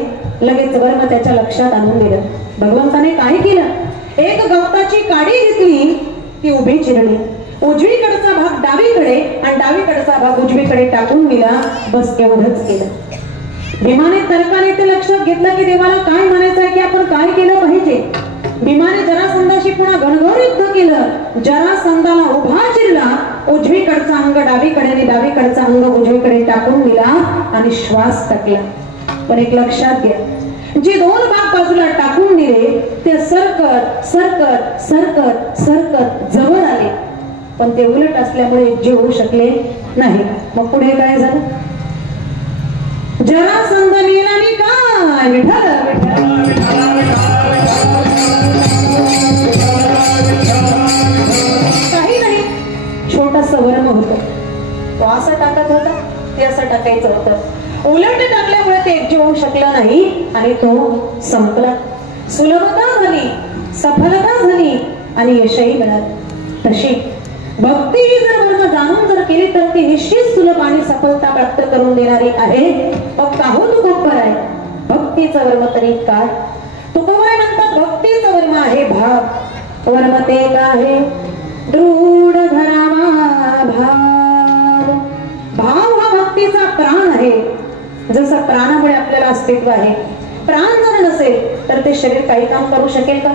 लगेच वर्म त्याच्या लक्षात आणून दिलं. भगवंताने काय केलं, एक गवताची काडी घेतली, ती उभी चिरली, उजवीकडचा भाग डावीकडे आणि डावीकडचा भाग उजवीकडे टाकून दिला. बस एवढंच केलं. भीमाने तर्काने ते लक्षात घेतलं की देवाला काय म्हणायचं आहे, की आपण काय केलं पाहिजे. भीमाने जरासंधाशी पुन्हा घनघोर युद्ध केलं. जरासंधाला उभा चिरला, उजवीकडचा अंग डावीकडे आणि डावीकडचा अंग उजवीकडे टाकून दिला आणि श्वास टाकला. पण एक लक्षात घ्या, जे 2 भाग बाजूला टाकून दिले ते सरकत सरकत सरकत सरकत जवळ आले, पण ते उलट असल्यामुळे जे होऊ शकले नाही. मग पुढे काय झालं, जरासंध मेला आणि काय, विठ्ठल काही नाही, छोटस वर्म होतं, तो असं टाकत होता, ते असं टाकायचं होतं. उलट टाकल्यामुळे ते एकजीव होऊ शकला नाही आणि तो संपला. सुलभता झाली, सफलता झाली आणि यशही मिळालं. तशी भक्ती ही जर वर्म जाणून जर केली तर ती निश्चित सुलभ आणि सफलता प्राप्त करून देणारी आहे. मग काहून तुकोबाराय भक्तीचं वर्म तरी काय. तुकोबाराय म्हणतात भक्तीचं वर्म आहे भाव, वर्म ते काय दृढ धरावा भाव. भाव हा भक्तीचा प्राण आहे. जसं प्राणामुळे आपल्याला अस्तित्व आहे, प्राण जर नसेल तर ते शरीर काही काम करू शकेल का?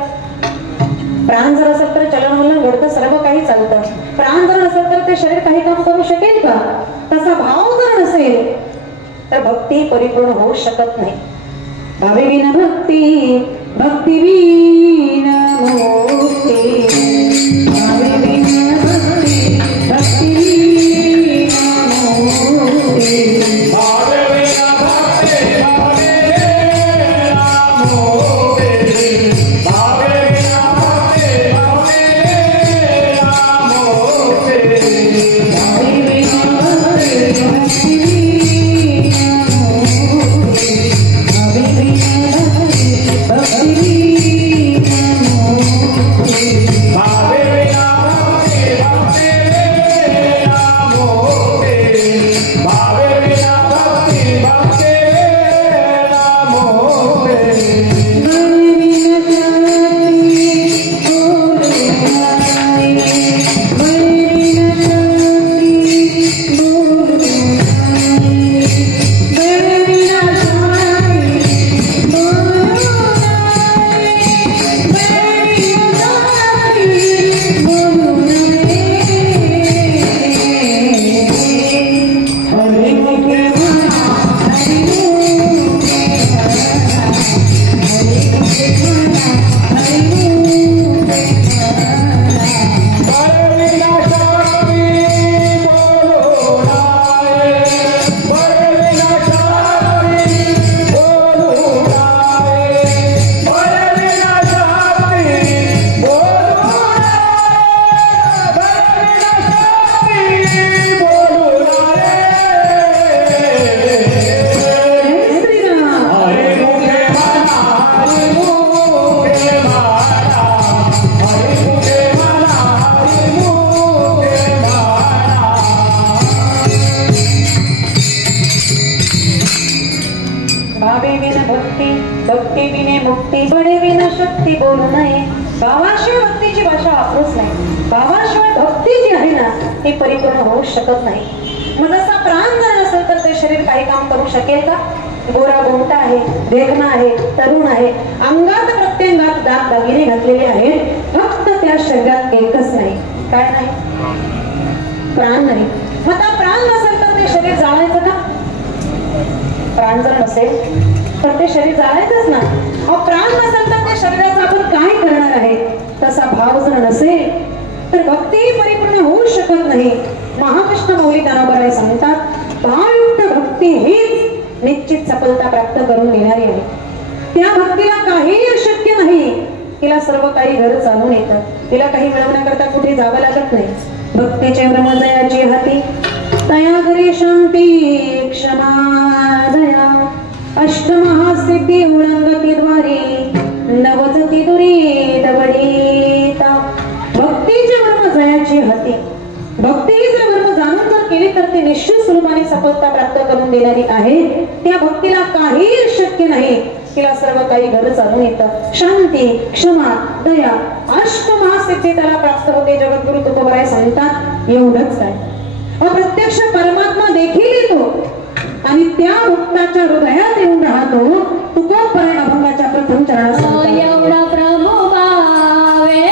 प्राण जर असेल तर चलनवलन घडतं, सर्व काही चालतं. प्राण जर नसेल तर ते शरीर काही काम करू शकेल का? तसा भाव जर नसेल तर भक्ती परिपूर्ण होऊ शकत नाही. भावे विना भक्ती, भक्ती विना मुक्ती. भावे विना भक्ती, भक्ती विना मुक्ती. भावे विना भक्ती, भावे विना मुक्ती. भावे विना भक्ती, भावे विना मुक्ती. भावे विना भक्ती, भक्ती भक्ती विने मुक्ती. बडे विना शक्ती बोलू नये. भावाशिवाय भक्तीची भाषा वापरूच नाही. भावाशिवाय भक्ती जी आहे ना ती परिपूर्ण होऊ शकत नाही. मग जसा प्राण जर नसेल तर ते शरीर काही काम करू शकेल का? गोरा गोमटा आहे, देखणा आहे, तरुण आहे, अंगात प्रत्यंगात दाग दागिने घातलेले आहेत, फक्त त्या शरीरात एकच नाही. काय नाही? प्राण नाही. मग त्या प्राण नसेल तर ते शरीर जाळायचं का? प्राण जर नसेल तर ते शरीर जाळायचंच ना. प्राण नसेल तर त्या शरीराचा आपण काय करणार आहे? तसा भाव जर नसेल तर भक्ती परिपूर्ण होऊ शकत नाही. महाकृष्ण मौली त्याबरोबर सांगतात, भावयुक्त भक्ती हीच निश्चित सफलता प्राप्त करून देणारी आहे. त्या भक्तीला काहीही अशक्य नाही. तिला सर्व काही घर चालून येतं. तिला काही मिळवण्याकरता कुठे जावं लागत नाही. भक्तीचे ब्रह्मजयाची हाती तया घरी शांती क्षमा दया अष्टमहासिद्धी उल्लंघती द्वारी नवजती दुरी दवडीता. भक्तीच्या ब्रह्मजयाची हाती. भक्ती जर ब्रह्म जाणून जर केली तर ते निश्चित स्वरूपाने सफलता प्राप्त करून देणारी आहे. त्या भक्तीला काही शक्य नाही. तिला सर्व काही घर चालून येतं. शांती क्षमा दया अष्टमहासिद्धी त्याला प्राप्त होते. जगद्गुरु तुकोबराय सांगतात एवढंच काय, प्रत्यक्ष परमात्मा देखील येतो आणि त्या भक्ताच्या हृदयात येऊन राहतो. तुकोबराय अभंगाच्या प्रथम चरणात एवढा प्रभू भावे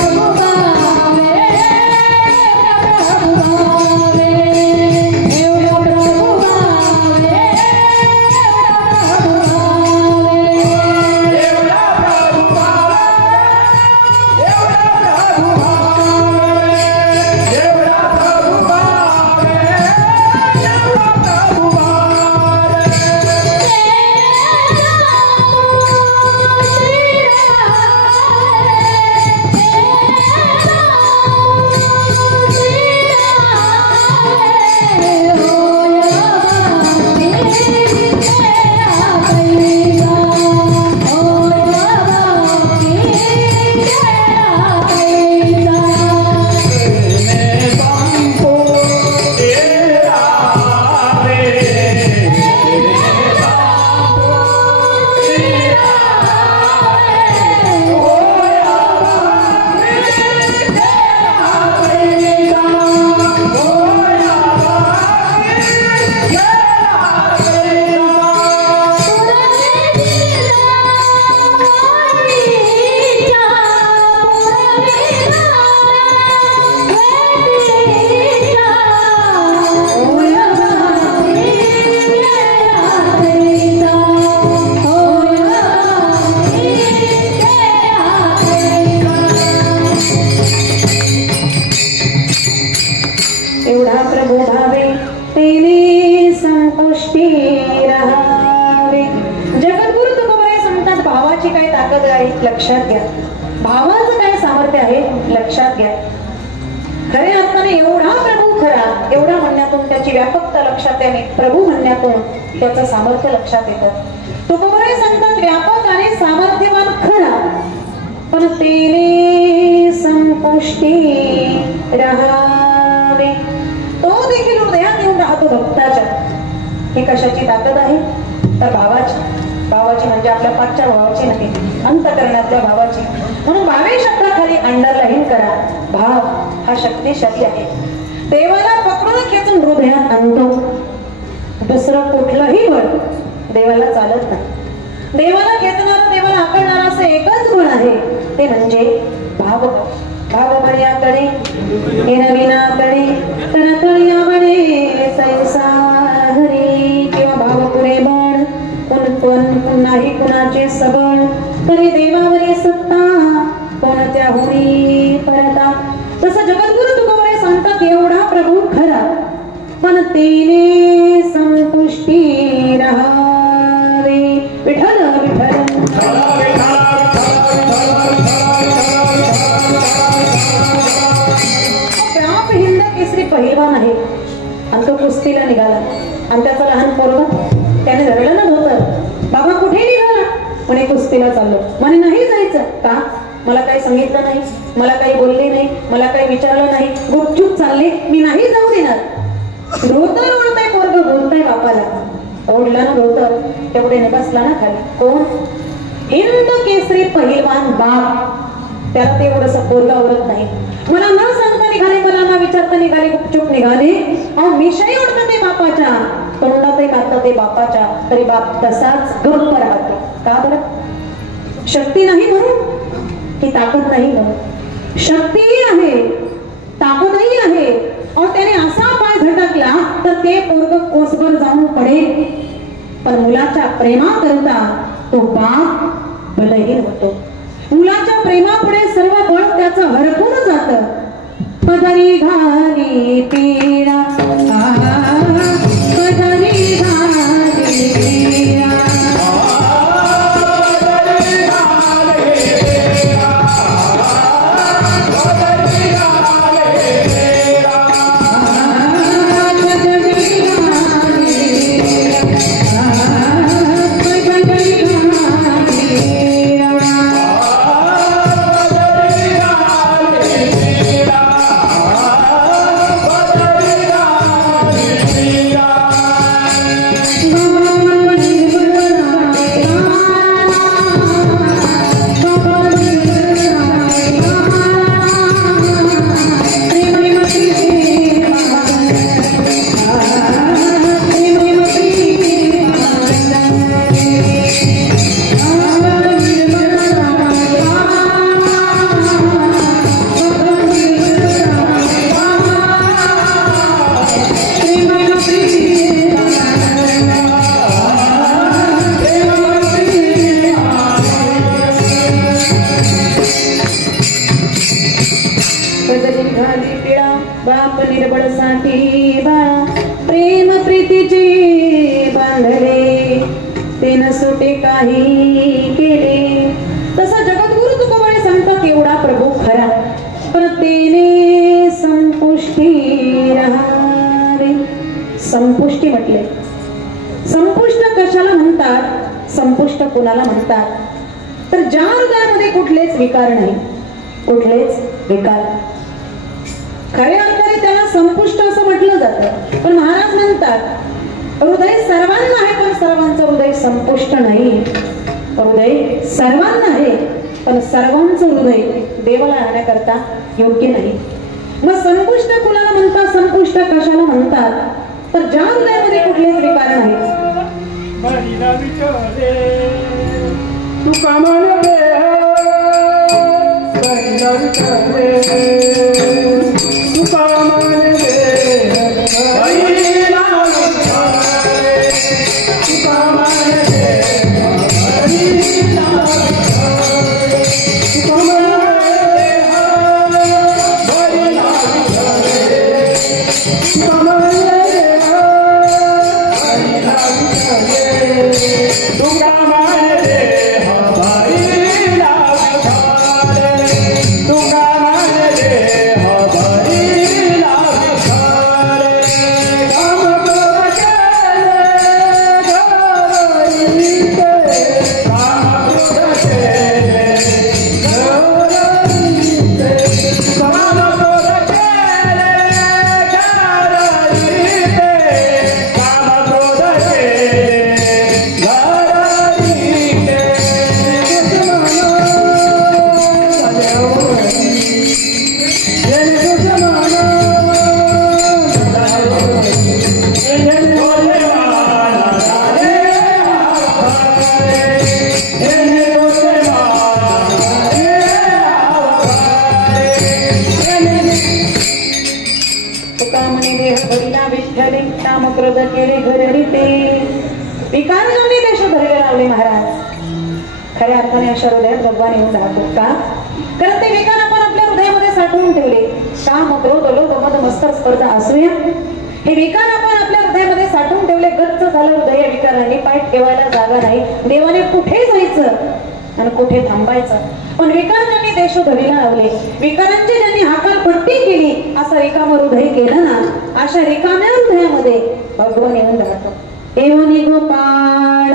प्रभु लक्षात घ्या. भावाचं काय सामर्थ्य आहे लक्षात घ्या. खऱ्या अर्थाने एवढा प्रभू खरा, एवढा म्हणण्यातून त्याची व्यापकता लक्षात येणे, प्रभू म्हणण्यातून त्याचं सामर्थ्य लक्षात येतं. तुकोबराय सांगतात व्यापक आणि सामर्थ्यवान खरा, पण तेने संपुष्टी राहावे. तो देखील हृदयात येऊन राहतो भक्ताच्या. ही कशाची ताकद आहे तर भावाची. भावाची म्हणजे आपल्या पाठच्या भावाची नाही, अंतकरणातल्या भावाची. म्हणून भावे शब्दाखाली अंडरलाईन करा. भाव हा शक्तिशाली आहे. देवाला पकडून खेचून हृदयात आणतो. दुसरं कुठलंही बळ देवाला चालत नाही. देवाला खेचणारं, देवाला आकळणारं असं एकच बळ आहे, ते म्हणजे भाव. भाव म्हणयाकडे हे नवीनाकडे तर तळयाकडे सैसा हरी. किंवा भाव पुरे बळ नाही कुणाचे सबळ, तरी देवावरी सत्ता कोणत्या होई परता. तसं जगद्गुरु तुकोबराय सांगतात एवढा प्रभू खरा, पण तेने संपुष्टी राहावे. विठ्ठल विठ्ठल हिंद केसरी पहिलवान आहे आणि तो कुस्तीला निघाला. आणि त्याचं लहान पोरग त्याने धरलं ना धोतर. बाबा कुठे निघाला? म्हणे कुस्तीला चाललो. म्हणे नाही जायचं का? मला काही सांगितलं नाही, मला काही बोलले नाही, मला काही विचारलं नाही, गुपचूप चालले, मी नाही जाऊ देणार. धोतर ओढताय पोरग, बोलताय बापाला. ओढला ना धोतर, तेवढे बसला ना खाली. कोण? हिंद केसरी पहिलवान बाप. त्याला ते एवढंसं पोरग आवडत नाही. मला न सांगता निघाले, मला न विचारता निघाले, गुपचूप निघाले. मिशाई ओढतात ते बापाच्या, तोंडातही मारतात ते बापाच्या, तरी बाप तसाच गप्प राहतो. का बरं? शक्ती नाही म्हणून की ताकद नाही म्हणून. शक्तीही आहे, ताकदही आहे. त्याने असा पाय झटकला तर ते पोरग कोसभर जाऊन पडेल. पण मुलाच्या प्रेमाकरता तो बाप बलहीन होतो. मुलाच्या प्रेमापुढे सर्व बळ त्याचं हरपून जात. पदरी घाली पीडा, पदरी घाली पीडा. काही केले. तसा जगद्गुरु तुकोबराय सांगतात एवढा प्रभू खरा, पण तेने संपुष्टी राहावे. संपुष्टी म्हटले. संपुष्ट कशाला म्हणतात? संपुष्ट कोणाला म्हणतात? तर ज्या हृदयामध्ये कुठलेच विकार नाही, कुठलेच विकार. खऱ्या अर्थाने त्याला संपुष्ट असं म्हटलं जातं. पण महाराज म्हणतात हृदय सर्वांना आहे, पण सर्वांचं हृदय संपुष्ट नाही. हृदय सर्वांना आहे, पण सर्वांचं हृदय देवाला आणण्याकरता योग्य नाही. मग संपुष्ट कुणाला म्हणतात? संपुष्ट कशाला म्हणतात? तर ज्या हृदयामध्ये कुठलेच विकार नाही. तुका माय रे हा भाई तुका म्हणे देह धरिला विठ्ठले काम क्रोध केले घरी ते विकारांनी देश धरले लावले महाराज. खऱ्या अर्थाने अशा हृदयात भगवान येऊन राहतो का? कारण ते विकार आपण आपल्या हृदयामध्ये साठवून ठेवले. काम क्रोध लोभ मद मत्सर स्पर्धा असूया हे विकार आपण आपल्या हृदयामध्ये साठवून ठेवले. गच्च झालं हृदय विकारांनी. पाय ठेवायला जागा नाही. देवाने कुठे जायचं आणि कुठे थांबायचं? पण विकार ज्यांनी देश धरीला लावले, विकारांची ज्यांनी हाकालपट्टी केली, असं रिकाम हृदय केलं ना, अशा रिकाम्या हृदयामध्ये भगवान येऊन राहतो. एवनी गोपाळ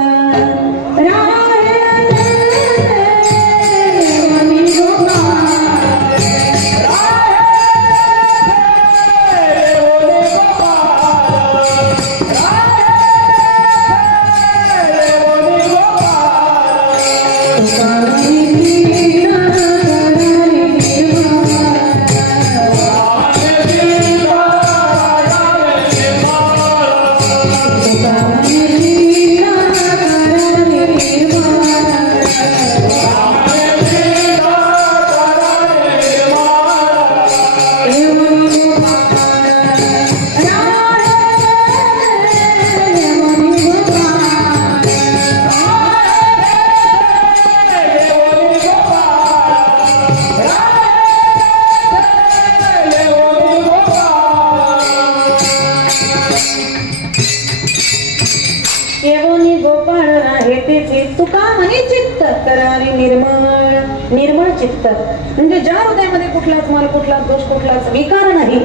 निर्मळ चित्त म्हणजे ज्या हृदयामध्ये कुठलाच माल कुठलाच दोष कुठलाच विकार नाही,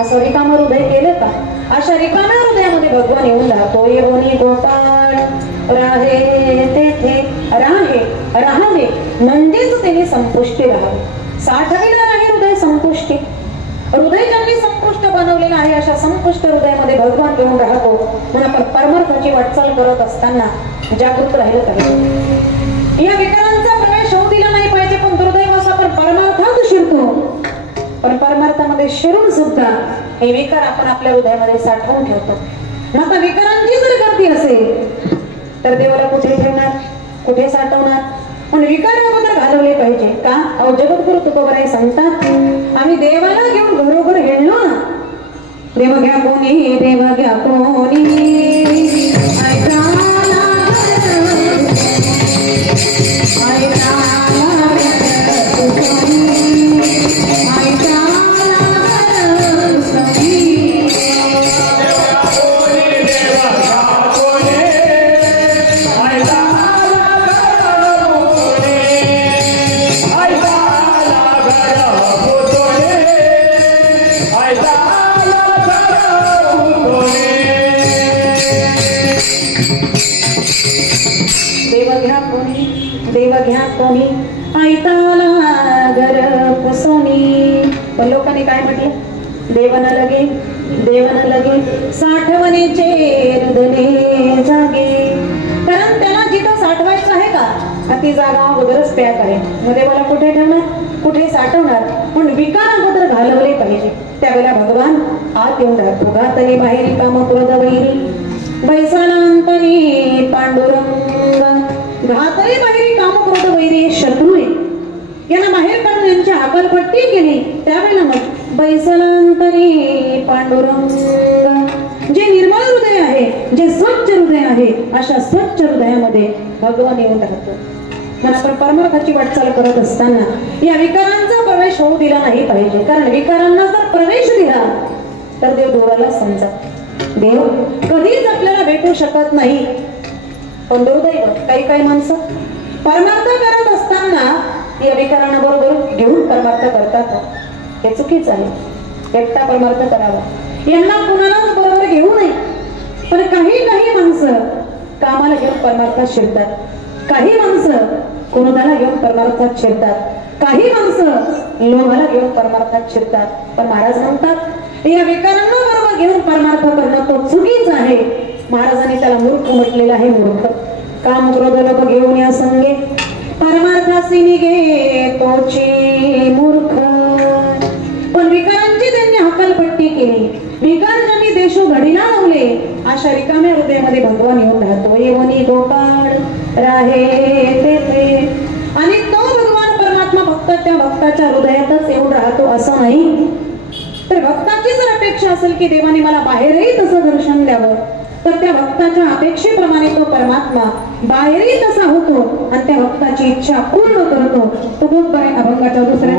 असं रिकाम हृदय केलं का? अशा रिकाम्या हृदयामध्ये भगवान येऊन राहतो. एवनी गोपाळ राहे तेथे राहावे म्हणजेच त्याने संपुष्टी राहावे. साठविला नाही हृदय संपुष्टी. हृदय ज्यांनी संपुष्ट बनवलेलं आहे अशा संपुष्ट हृदयामध्ये भगवान येऊन राहतो. म्हणून आपण परमार्थाची वाटचाल करत असताना जागृत राहिलं पाहिजे. या विकारांचा प्रवेश होऊ दिला नाही पाहिजे. पण दुर्दैवास आपण परमार्थात शिरतो, पण परमार्थामध्ये शिरून सुद्धा हे विकार आपण आपल्या हृदयामध्ये साठवून ठेवतो. आता विकारांची जर गर्दी असेल तर देवाला कुठे ठेवणार, कुठे साठवणार? पण विकार अगोदर घालवले पाहिजे का? अहो जगद्गुरु तुकोबाराय सांगतात, आम्ही देवाला घेऊन घरोघर गेलो ना, देव घ्या कोणी, देव घ्या कोणी, कोणी ऐताला घर पुसोनी. पण लोकांनी काय म्हटलं? देवन लगे साठवणेचे रुदने जागे. कारण त्याला जिथं साठवायचं आहे का ती जागा अगोदरच पॅक आहे. मग देवाला कुठे ठेवणार, कुठे साठवणार? पण विकार अगोदर घालवले पाहिजे. त्यावेळेला भगवान आत येऊन राहतो. घातली बाहेरी काम क्रोध वैरी बैसानांतरी पांडुरंग. घातली बाहेरी काम क्रोध वैरी शत्रू आहे, यांना बाहेर काढून यांची हाकलपट्टी केली. त्यावेळेला मग बैसानांतरी पांडुरंग. जे निर्मळ हृदय आहे, जे स्वच्छ हृदय आहे, अशा स्वच्छ हृदयामध्ये भगवान येऊन राहतो. पण आपण परमार्थाची वाटचाल करत असताना या विकारांचा प्रवेश होऊ दिला नाही पाहिजे. कारण विकारांना जर प्रवेश दिला तर देव दूराला समजा. देव कधीच आपल्याला भेटू शकत नाही. पण दुर्दैव काही माणसं परमार्थ करत असताना या विकारांना बरोबर घेऊन परमार्थ करतात. हे चुकीच आहे. एकटा परमार्थ करावा, यांना कुणालाच बरोबर घेऊ नये. पण काही माणसं कामाला घेऊन परमार्थात शिरतात, काही माणसं क्रोधाला घेऊन परमार्थात शिरतात, काही माणसं लोभाला घेऊन परमार्थात शिरतात. पण महाराज म्हणतात या विकारांना बरोबर घेऊन परमार्थ करणं तो चुकीच आहे. महाराजांनी त्याला मूर्ख म्हटलेलं आहे. मूर्ख काम क्रोध लोभ घेऊन या संगे परमार्थासी निघे तोची मूर्ख. पण विकारांची त्यांनी हकालपट्टी केली. विकार ज्यांनी देशो घडीला लावले अशा रिकाम्या हृदयामध्ये भगवान येऊन राहतो. येवनी गोपाळ राहे तेथे. आणि तो भगवान परमात्मा फक्त त्या भक्ताच्या हृदयातच येऊन राहतो असं नाही, तर भक्ताची जर अपेक्षा असेल की देवाने मला बाहेरही तसं दर्शन द्यावं, तर त्या भक्ताच्या अपेक्षेप्रमाणे तो परमात्मा बाहेरही तसा होतो आणि त्या भक्ताची इच्छा पूर्ण करतो. तो बरोबर अभंगाच्या दुसऱ्या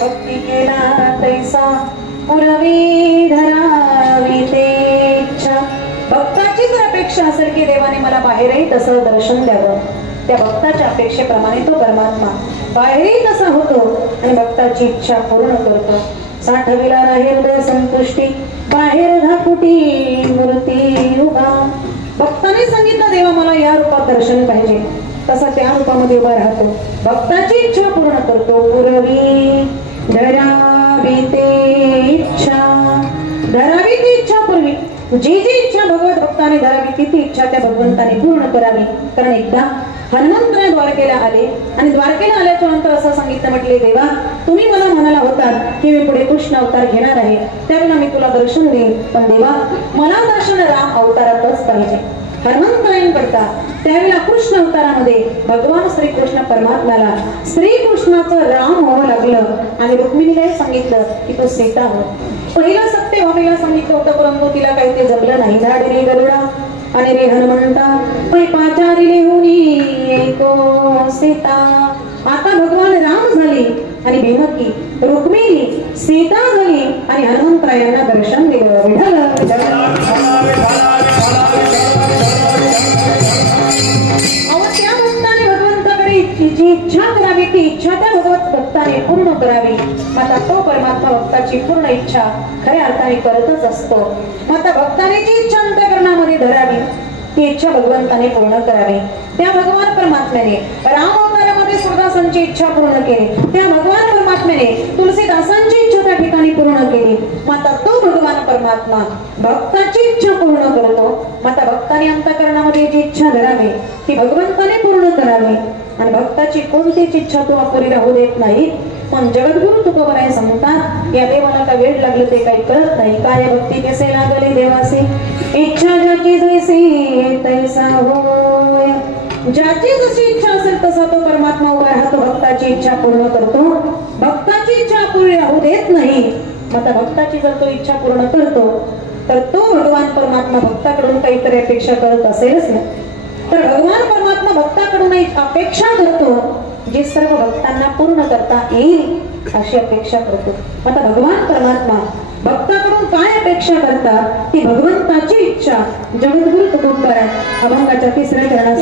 भक्ती केला तैसा पुरवी धरावी तेच्छा. भक्ताची जर अपेक्षा असेल की देवाने मला बाहेरही तसं दर्शन द्यावं, त्या भक्ताच्या अपेक्षेप्रमाणे तो परमात्मा बाहेरही तसा होतो आणि भक्ताची इच्छा पूर्ण करतो. साठविला राही हृदय संतुष्टी बाहेर धाकुटी मूर्ती उभा. भक्ताने सांगितलं देवा मला या रूपात दर्शन पाहिजे, तसा त्या रूपामध्ये उभा राहतो, भक्ताची इच्छा पूर्ण करतो. पुरवी धरावी ते इच्छा. धरावी ती इच्छा पूर्वी जी जी इच्छा भगवत भक्ताने धरावी ती ती इच्छा त्या भगवंताने पूर्ण करावी. कारण एकदा हनुमंतराय द्वारकेला आले आणि द्वारकेला आल्याच्या नंतर असं सांगितलं, म्हटले देवा तुम्ही मला म्हणाला होता की मी पुढे कृष्ण अवतार घेणार आहे, त्यावेळेला मी तुला दर्शन देईन, पण देवा मला दर्शन राम अवतारातच पाहिजे. हनुमंतरायांकरता त्यावेळेला कृष्ण अवतारामध्ये भगवान श्रीकृष्ण परमात्म्याला श्रीकृष्णाचं राम व्हावं लागलं आणि रुक्मिणीलाही सांगितलं की तो सीता हो. पहिला सत्यभामेला सांगितलं होतं, परंतु तिला काही ते जमलं नाही. झाडे रे गरुडा आणि रे हनुमंता पै पाचारी होनी तो सीता. आता भगवान राम झाले आणि भीमकी रुक्मिणी सीता झाली आणि हनुमंतरायांना दर्शन दिलं. त्या भक्ताने भगवंताकडे जी इच्छा करावी ती इच्छा त्या भगवत भक्ताने पूर्ण करावी. आता तो परमात्मा भक्ताची पूर्ण इच्छा खऱ्या अर्थाने करतच असतो. आता भक्ताने जी इच्छा अंतःकरणामध्ये धरावी ती इच्छा भगवंताने पूर्ण करावी. त्या भगवान परमात्म्याने राम अवतारामध्ये सुरदासांची इच्छा पूर्ण केली, त्या भगवान परमात्म्याने तुलसीदासांची इच्छा त्या ठिकाणी पूर्ण केली. माता तो भगवान परमात्मा भक्ताची इच्छा पूर्ण करतो. माता भक्ताने अंतःकरणामध्ये जी इच्छा धरावी ती भगवंताने पूर्ण करावी आणि भक्ताची कोणतीच इच्छा तो अपुरी राहू देत नाही. पण जगद्गुरु तुकोबराय सांगतात, या देवाला का वेळ लागले ते काही कळत नाही. काय भक्ती कसे लागले देवासे, इच्छा ज्याची जैसी तैसा होय. ज्याची जशी इच्छा असेल तसा तो परमात्मा उभा राहतो, भक्ताची इच्छा पूर्ण करतो. भक्ताची इच्छा पूर्ण राहू देत नाही. आता भक्ताची जर तो इच्छा पूर्ण करतो तर तो भगवान परमात्मा भक्ताकडून काहीतरी अपेक्षा करत असेलच ना. तर भगवान परमात्मा भक्ताकडून एक अपेक्षा करतो जी सर्व भक्तांना पूर्ण करता येईल अशी अपेक्षा करतो. आता भगवान परमात्मा भक्ताकडून काय अपेक्षा करतात ती भगवंताची इच्छा जगद्गुरु तुकोबराय अभंगाच्या 3ऱ्या चरणात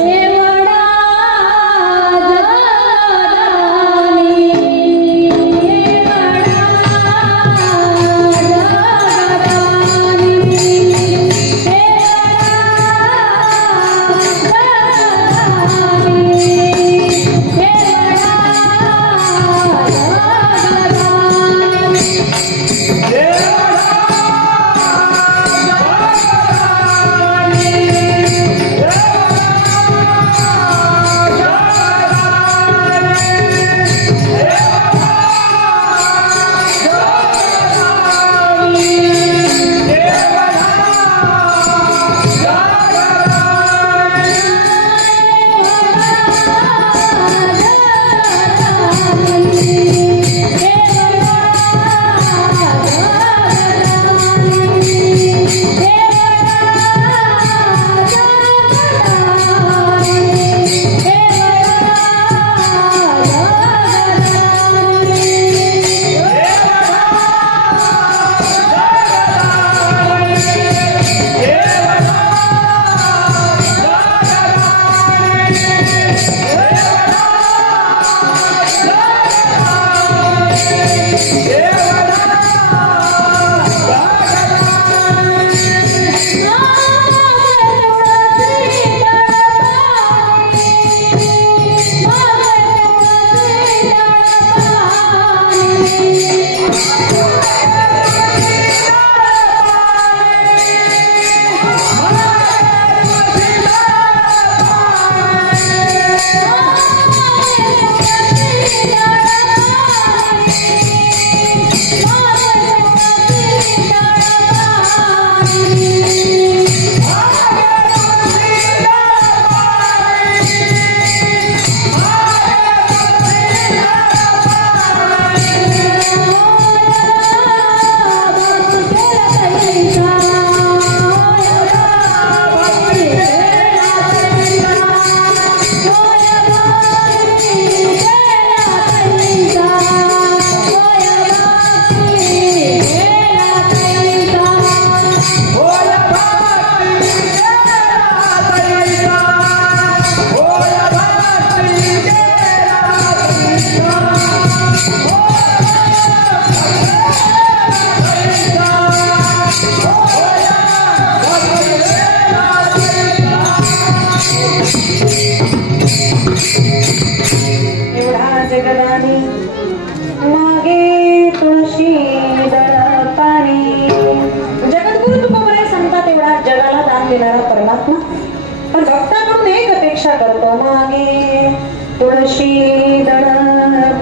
करतो मागे तुळशी दळ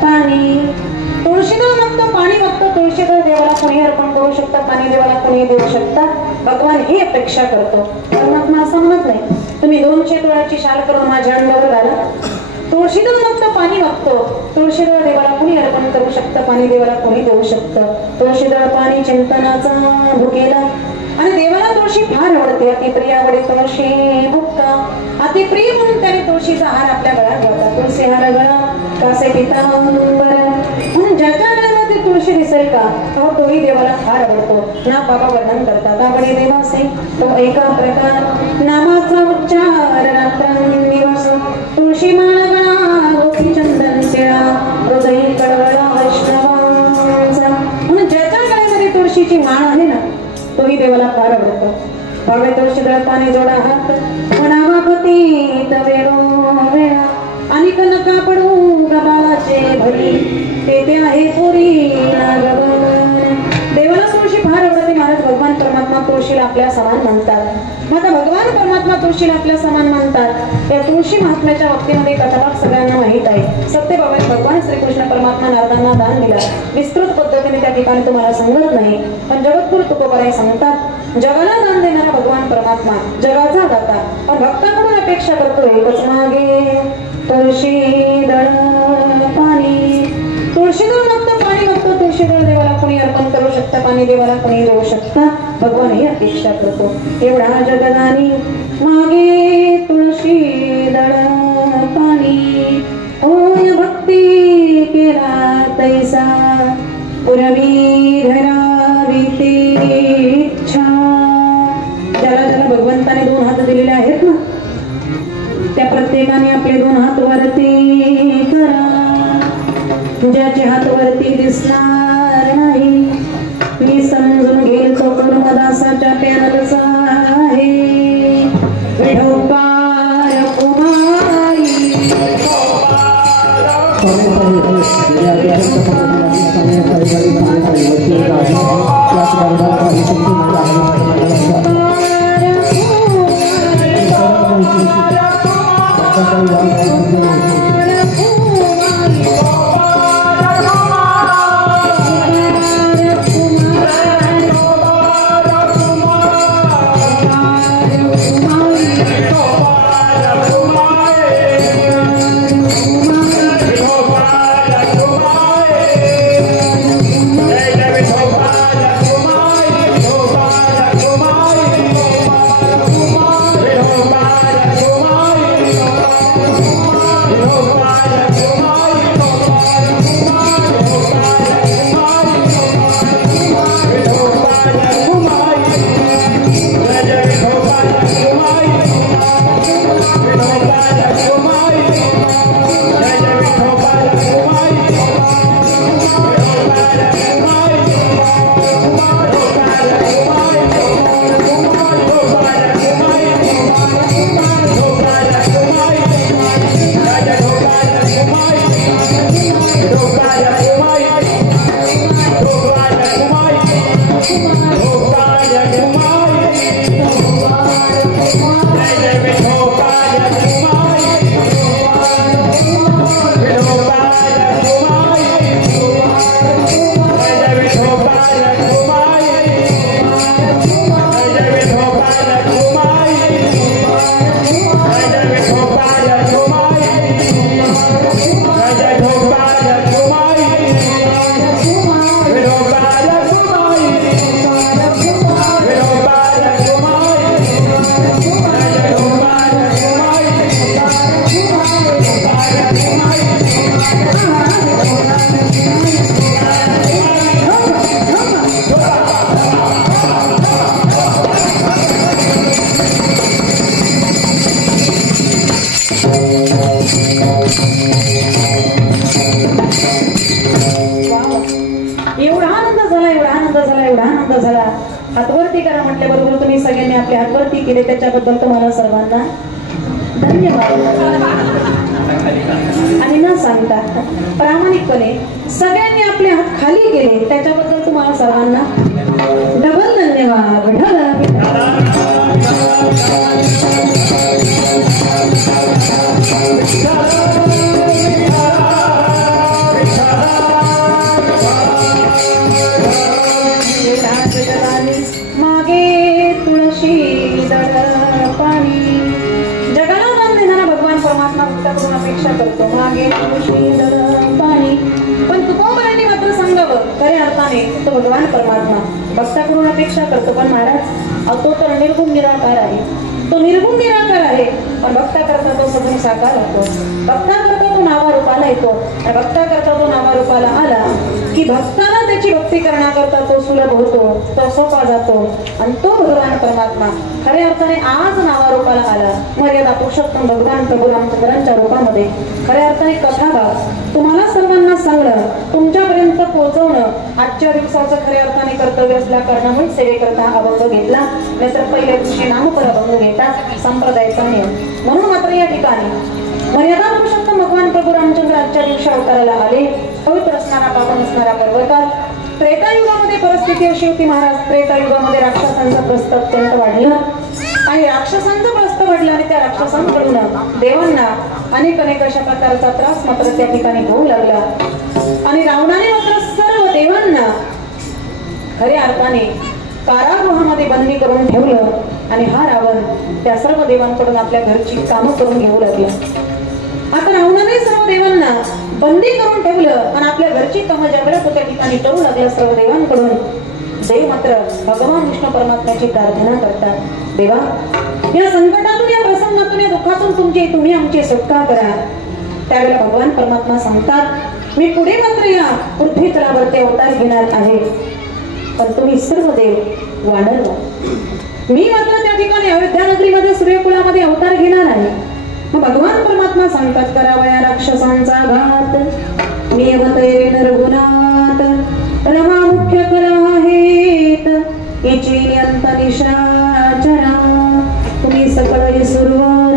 पाणी. तुळशी दळ मागतो, पाणी मागतो. तुळशी दळ देवाला कोणी अर्पण करू शकतं, पाणी देवाला कोणी देऊ शकतात. भगवान ही अपेक्षा करतो. परमात्मा असं म्हणत नाही तुम्ही 200 तुळाची शाल करून माझ्या अंगावर घाला. तुळशी दळ मागतो, पाणी मागतो. तुळशी दळ देवाला कोणी अर्पण करू शकतं, पाणी देवाला कोणी देऊ शकतं. तुळशी दळ पाणी चिंतनाचा भुकेला. आणि देवाला तुळशी फार आवडते. अतिप्रिय आवडे तुळशी भुक्का. अतिप्रिय म्हणून त्याने तुळशीचा हार आपल्या गळ्यात घातला. तुळशी हार गळा कासे पितांबर. म्हणून ज्याच्या गळ्यामध्ये तुळशी दिसेल का तोही देवाला फार आवडतो. ना बाबा वर्णन करतात आवडे देवासे तो एका प्रकार नामाचा उच्चार रात्रंदिवस. तुळशी माळ गळा गोपी चंदन टिळा हृदय कडवळा वैष्णवांचा. म्हणून ज्याच्या गळ्यामध्ये तुळशीची माळ आहे ना तोही देवाला फार आवडतो. भावे तुळशी दळ पाणी जोडा हात म्हणावा पती तवेरो वेळा. आणि नका पडू गबाचे भरी ते आहे पुरी नागवन. देवाला तुळशी फार आवडते महाराज. भगवान परमात्मा तुळशीला आपल्या समान म्हणतात. मग भगवान परमात्मा तुळशीला आपल्या समान म्हणतात. या तुळशी महात्म्याच्या बाबतीमध्ये कथाभाग सगळ्यांना माहित आहे. सत्य बाबा भगवान श्रीकृष्ण परमात्मा नारदांना दान दिला. विस्तृत पद्धतीने त्या ठिकाणी तुम्हाला सांगत नाही, पण जगद्गुरु तुकोबाराय सांगतात जगाला दान देणारा भगवान परमात्मा जगाचा दाता. पण भक्तांकडून अपेक्षा करतो एकच मागे तुळशी दळ पाणी. तुळशी दळ मागतो, पाणी मागतो. तुळशी दळ देवाला कोणी अर्पण करू शकतं, पाणी देवाला कोणी देऊ शकतं. भगवान ही अपेक्षा करतो. एवढा जगदानी मागे तुळशी दळ पाणी. ओय भक्ती केला तैसा पुरवी धरावी ते इच्छा. ज्याला ज्याला भगवंताने 2 हात दिलेले आहेत ना त्या प्रत्येकाने आपले 2 हात वरती करा. ज्याचे हात वरती दिसणार नाही मी समजून घेईल तो कर्मदासाच्या प्यानलचा आहे. विठोबार कुमारी हातवरती करा म्हटल्याबरोबर तुम्ही सगळ्यांनी आपले हातवरती केले त्याच्याबद्दल तुम्हाला सर्वांना धन्यवाद. आणि न सांगता प्रामाणिकपणे सगळ्यांनी आपले हात खाली केले त्याच्याबद्दल तुम्हाला सर्वांना डबल धन्यवाद. मागे तुळशी पाणी जगाला मान देणारा भगवान परमात्मा भक्ताकडून अपेक्षा करतो मागे तुळशी पाणी. पण तुकोबरांनी मात्र सांगावं खऱ्या अर्थाने तो भगवान परमात्मा भक्ताकडून अपेक्षा करतो. पण महाराज तो तर निर्गुण निराकार आहे, तो निर्गुण निराकार आहे. पण भक्ता करता तो सगुण साकार होतो, भक्ता करता तो नावा रूपाला येतो. आणि भक्ता करता तो नावा रूपाला आला की भक्ताला त्याची भक्ती करण्याकरता तो सुलभ होतो, तो सोपा जातो. आणि तो भगवान परमात्मा खऱ्या अर्थाने आज नावा रूपाला आला. मर्यादा पुरुषोत्तम भगवान प्रभू रामचंद्रांच्या रूपामध्ये खऱ्या अर्थाने कथाभाग तुम्हाला सर्वांना सांगणं, तुमच्यापर्यंत पोहोचवणं आजच्या दिवसाचं खऱ्या अर्थाने कर्तव्य असल्या कारणामुळे सेवेकरता अभंग घेतला. नाहीतर पहिल्या दिवशी नामपर अभंग घेतात संप्रदायाचा नियम. म्हणून मात्र या ठिकाणी मर्यादा पुरुषोत्तम भगवान प्रभू रामचंद्र आजच्या दिवशी अवताराला आले. पवित्र असणारा पावन असणारा पर्वताल. त्रेतायुगामध्ये परिस्थिती अशी होती महाराज, त्रेतायुगामध्ये राक्षसांचं प्रस्थ अत्यंत वाढलं आणि राक्षसांचं प्रस्थ वाढलं आणि त्या राक्षसांकडून देवांना अनेक अशा प्रकारचा त्रास मात्र त्या ठिकाणी होऊ लागला. आणि रावणाने मात्र सर्व देवांना खऱ्या अर्थाने कारागृहामध्ये बंदी करून ठेवलं. आणि हा रावण त्या सर्व देवांकडून आपल्या घरची कामं करून घेऊ लागला. आता रावणाने सर्व देवांना बंदी करून ठेवलं आणि आपल्या घरची कामं ज्यावेळेला तो त्या ठिकाणी करू लागला सर्व देवांकडून. देव मात्र भगवान विष्णू परमात्म्याची प्रार्थना करतात, देवा या संकटातून, या प्रसंगातून, या दुःखातून तुम्ही आमची सुटका करा. त्यावेळेला भगवान परमात्मा सांगतात, मी पुढे मात्र या पृथ्वी तलावरती अवतार घेणार आहे. पण तुम्ही सर्व देव वानर व्हा. मी मात्र त्या ठिकाणी अयोध्या नगरीमध्ये सूर्यकुळामध्ये अवतार घेणार आहे. मग भगवान परमात्मा सांगतात, करावया राक्षसांचा घात नियमते नरगुणात रमा मुख्य कला आहेत इची नियंत निशाचरा. तुम्ही सकळ सुरवर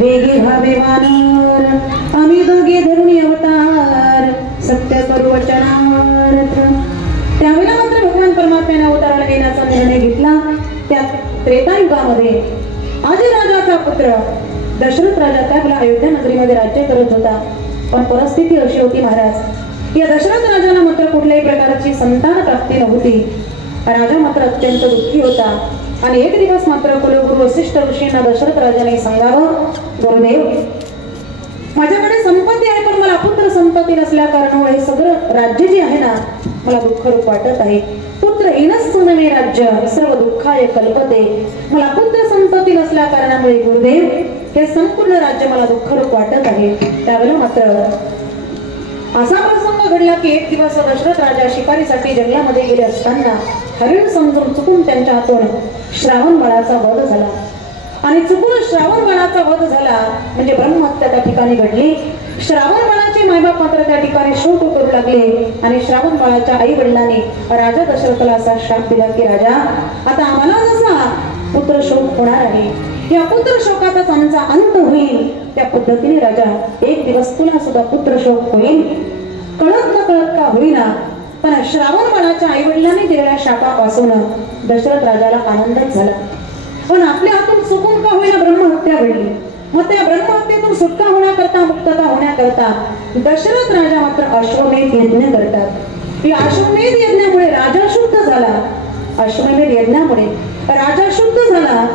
वेगे भावे वानर आम्ही दोघे धरून अवतार सत्य करू वचनार्थ. त्यावेळेला मात्र भगवान परमात्म्याने अवताराला येण्याचा निर्णय घेतला. त्या त्रेतायुगामध्ये आदिराजाचा पुत्र दशरथ राजा त्यावेळेला अयोध्या नगरीमध्ये राज्य करत होता. पण परिस्थिती अशी होती महाराज, या दशरथ राजाला मात्र कुठल्याही प्रकारची संतान प्राप्ती नव्हती. राजा मात्र अत्यंत दुःखी होता. आणि एक दिवस मात्र कुलगुरू वसिष्ठ ऋषींना दशरथ राजाने सांगावं, गुरुदेव माझ्याकडे संपत्ती आहे पण मला पुत्र संपत्ती नसल्या कारणामुळे सगळं राज्य जे आहे ना मला दुःखरूप वाटत आहे. पुत्र इनस्सुनमे राज्य सर्व दुःखाय कल्पते. मला पुत्र संतती नसल्या कारणामुळे गुरुदेव हे संपूर्ण राज्य मला दुःखरूप वाटत आहे. त्यावेळेला मात्र असा प्रसंग घडला की एक दिवस दशरथ राजा शिकारीसाठी जंगलामध्ये गेले असताना हरिण समजून चुकून त्यांच्या हातून श्रावण बाळाचा वध झाला. आणि चुकून श्रावण बाळाचा वध झाला म्हणजे ब्रह्महत्या त्या ठिकाणी घडली. श्रावण बाळाचे मायबाप मात्र त्या ठिकाणी शोक करू लागले. आणि श्रावण बाळाच्या आई वडिलांनी राजा दशरथला असा शाप दिला की राजा आता आम्हाला जसा पुत्र शोक होणार आहे, या पुत्र शोकाचाच आमचा अंत होईल. त्या पद्धतीने राजा एक दिवस तुला सुद्धा पुत्र शोक होईल, कळत न कळत का होईना. पण श्रावण बाळाच्या आई वडिलांनी दिलेल्या शापापासून दशरथ राजाला आनंदच झाला. पण आपल्या हातून चुकून का होईना ब्रह्महत्या घडली. मग त्या ब्रह्महत्येतून सुटका होण्याकरता, मुक्तता होण्याकरता दशरथ राजा मात्र अश्वमेध यज्ञ करतात. या अश्वमेध यज्ञामुळे राजा शुद्ध झाला. अश्वमेध यज्ञामुळे राजा शुद्ध झाला.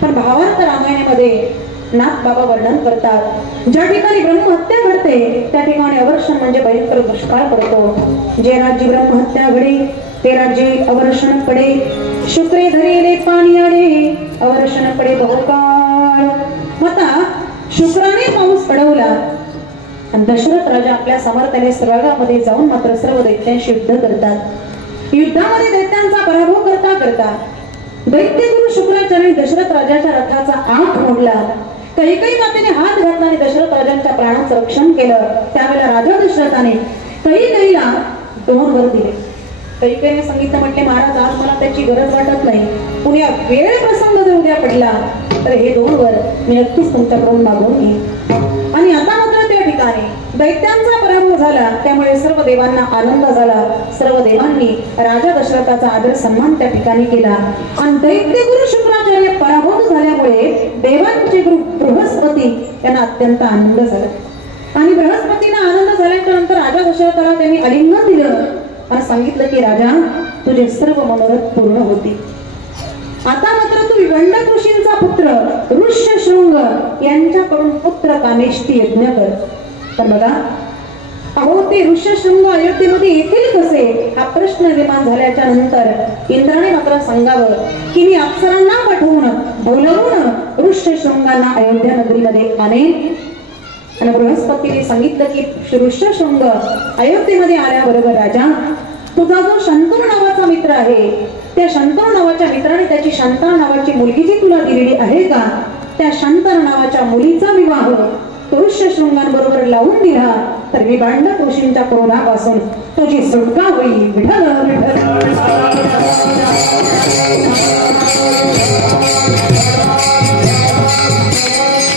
पण भावार्थ रामायणामध्ये नाथ बाबा वर्णन करतात, ज्या ठिकाणी ब्रह्महत्या घडते त्या ठिकाणी अवर्षण म्हणजे भयंकर दुष्काळ पडतो. जे राज्य ब्रह्महत्या घडे ते राज्य अवर्षण पडे. शुक्रे धरेले पाणी आले अवर्षण पडे बहुकाळ. आता शुक्राने पाऊस पडवला आणि दशरथ राजा आपल्या सामर्थ्याने स्वर्गामध्ये जाऊन मात्र सर्व दैत्यांशी युद्ध करतात. युद्धामध्ये दैत्यांचा पराभव करता करता दैत्यगुरु शुक्राचार्य दशरथ राजाच्या रथाचा आठ मोडला. कैकेयी मातेने हात घातला आणि दशरथ राजांच्या प्राणांचं रक्षण केलं. त्यावेळेला राजा दशरथाने कैकेयीला 2 वर दिले. कैकेयीने सांगितलं, म्हटले महाराज आज मला त्याची गरज वाटत नाही, पुण्या वेळ प्रसंग जर उद्या पडला तर हे 2 वर मी नक्कीच तुमच्याकडून मागून घेईन. आणि आता मात्र त्या ठिकाणी दैत्यांचा पराभव झाला, त्यामुळे सर्व देवांना आनंद झाला. सर्व देवांनी राजा दशरथाचा आदर सन्मान त्या ठिकाणी केला आणि दैत्य गुरु शुक्राचार्य पराभूत झाल्यामुळे देवांचे गुरु बृहस्पती यांना अत्यंत आनंद झाला. आणि बृहस्पतींना आनंद झाल्याच्या नंतर राजा दशरथाला त्यांनी आलिंगन दिलं आणि सांगितलं की राजा, तुझे सर्व मनोरथ पूर्ण होतील. आता मात्र तू विभंडक ऋषींचा पुत्र ऋष्यशृंग यांच्याकडून पुत्र कामेष्टी यज्ञ कर. तर बघा, अहो ते ऋष्यशृंग अयोध्येमध्ये येतील कसे हा प्रश्न निर्माण झाल्याच्या नंतर इंद्राने मात्र सांगावं की मी अप्सरांना पाठवून बोलवून ऋष्यशृंगांना अयोध्या नगरीमध्ये आणेन. आणि बृहस्पतीने सांगितलं की ऋष्यशृंग अयोध्येमध्ये आल्याबरोबर राजा, तुझा जो शंतनू नावाचा मित्र आहे, त्या शंतनू नावाच्या मित्राने त्याची शांता नावाची मुलगी जी तुला दिलेली आहे का, त्या शांतनु नावाच्या मुलीचा विवाह तो ऋष्यशृंगांबरोबर लावून दिला तर विभांडक ऋषींच्या क्रोधापासून तुझी सुटका होईल. विठ्ठल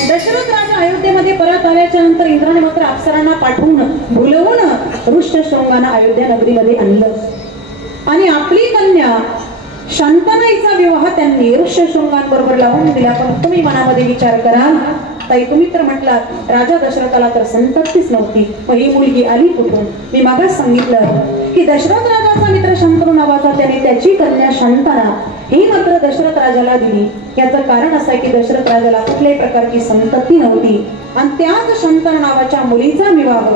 दशरथ राजा अयोध्येमध्ये परत आल्याच्या नंतर इंद्राने मात्र अप्सरांना पाठवून बोलवून ऋष्यशृंगांना अयोध्या नगरीमध्ये आणलं आणि आपली कन्या शांतनाईचा विवाह त्यांनी ऋष्यशृंगांबरोबर लावून दिला. पण तुम्ही मनामध्ये विचार कराल, ताई तुम्ही तर म्हटलात राजा दशरथाला तर संततीच नव्हती, मग ही मुलगी आली कुठून? मी मागास सांगितलं की दशरथ राजाचा मित्र शंतनू नावाचा त्याने त्याची कन्या शांतना ही मात्र दशरथ राजाला दिली. याचं कारण असं आहे की दशरथ राजाला कुठल्याही प्रकारची संतती नव्हती आणि त्याच शांतनु नावाच्या मुलीचा विवाह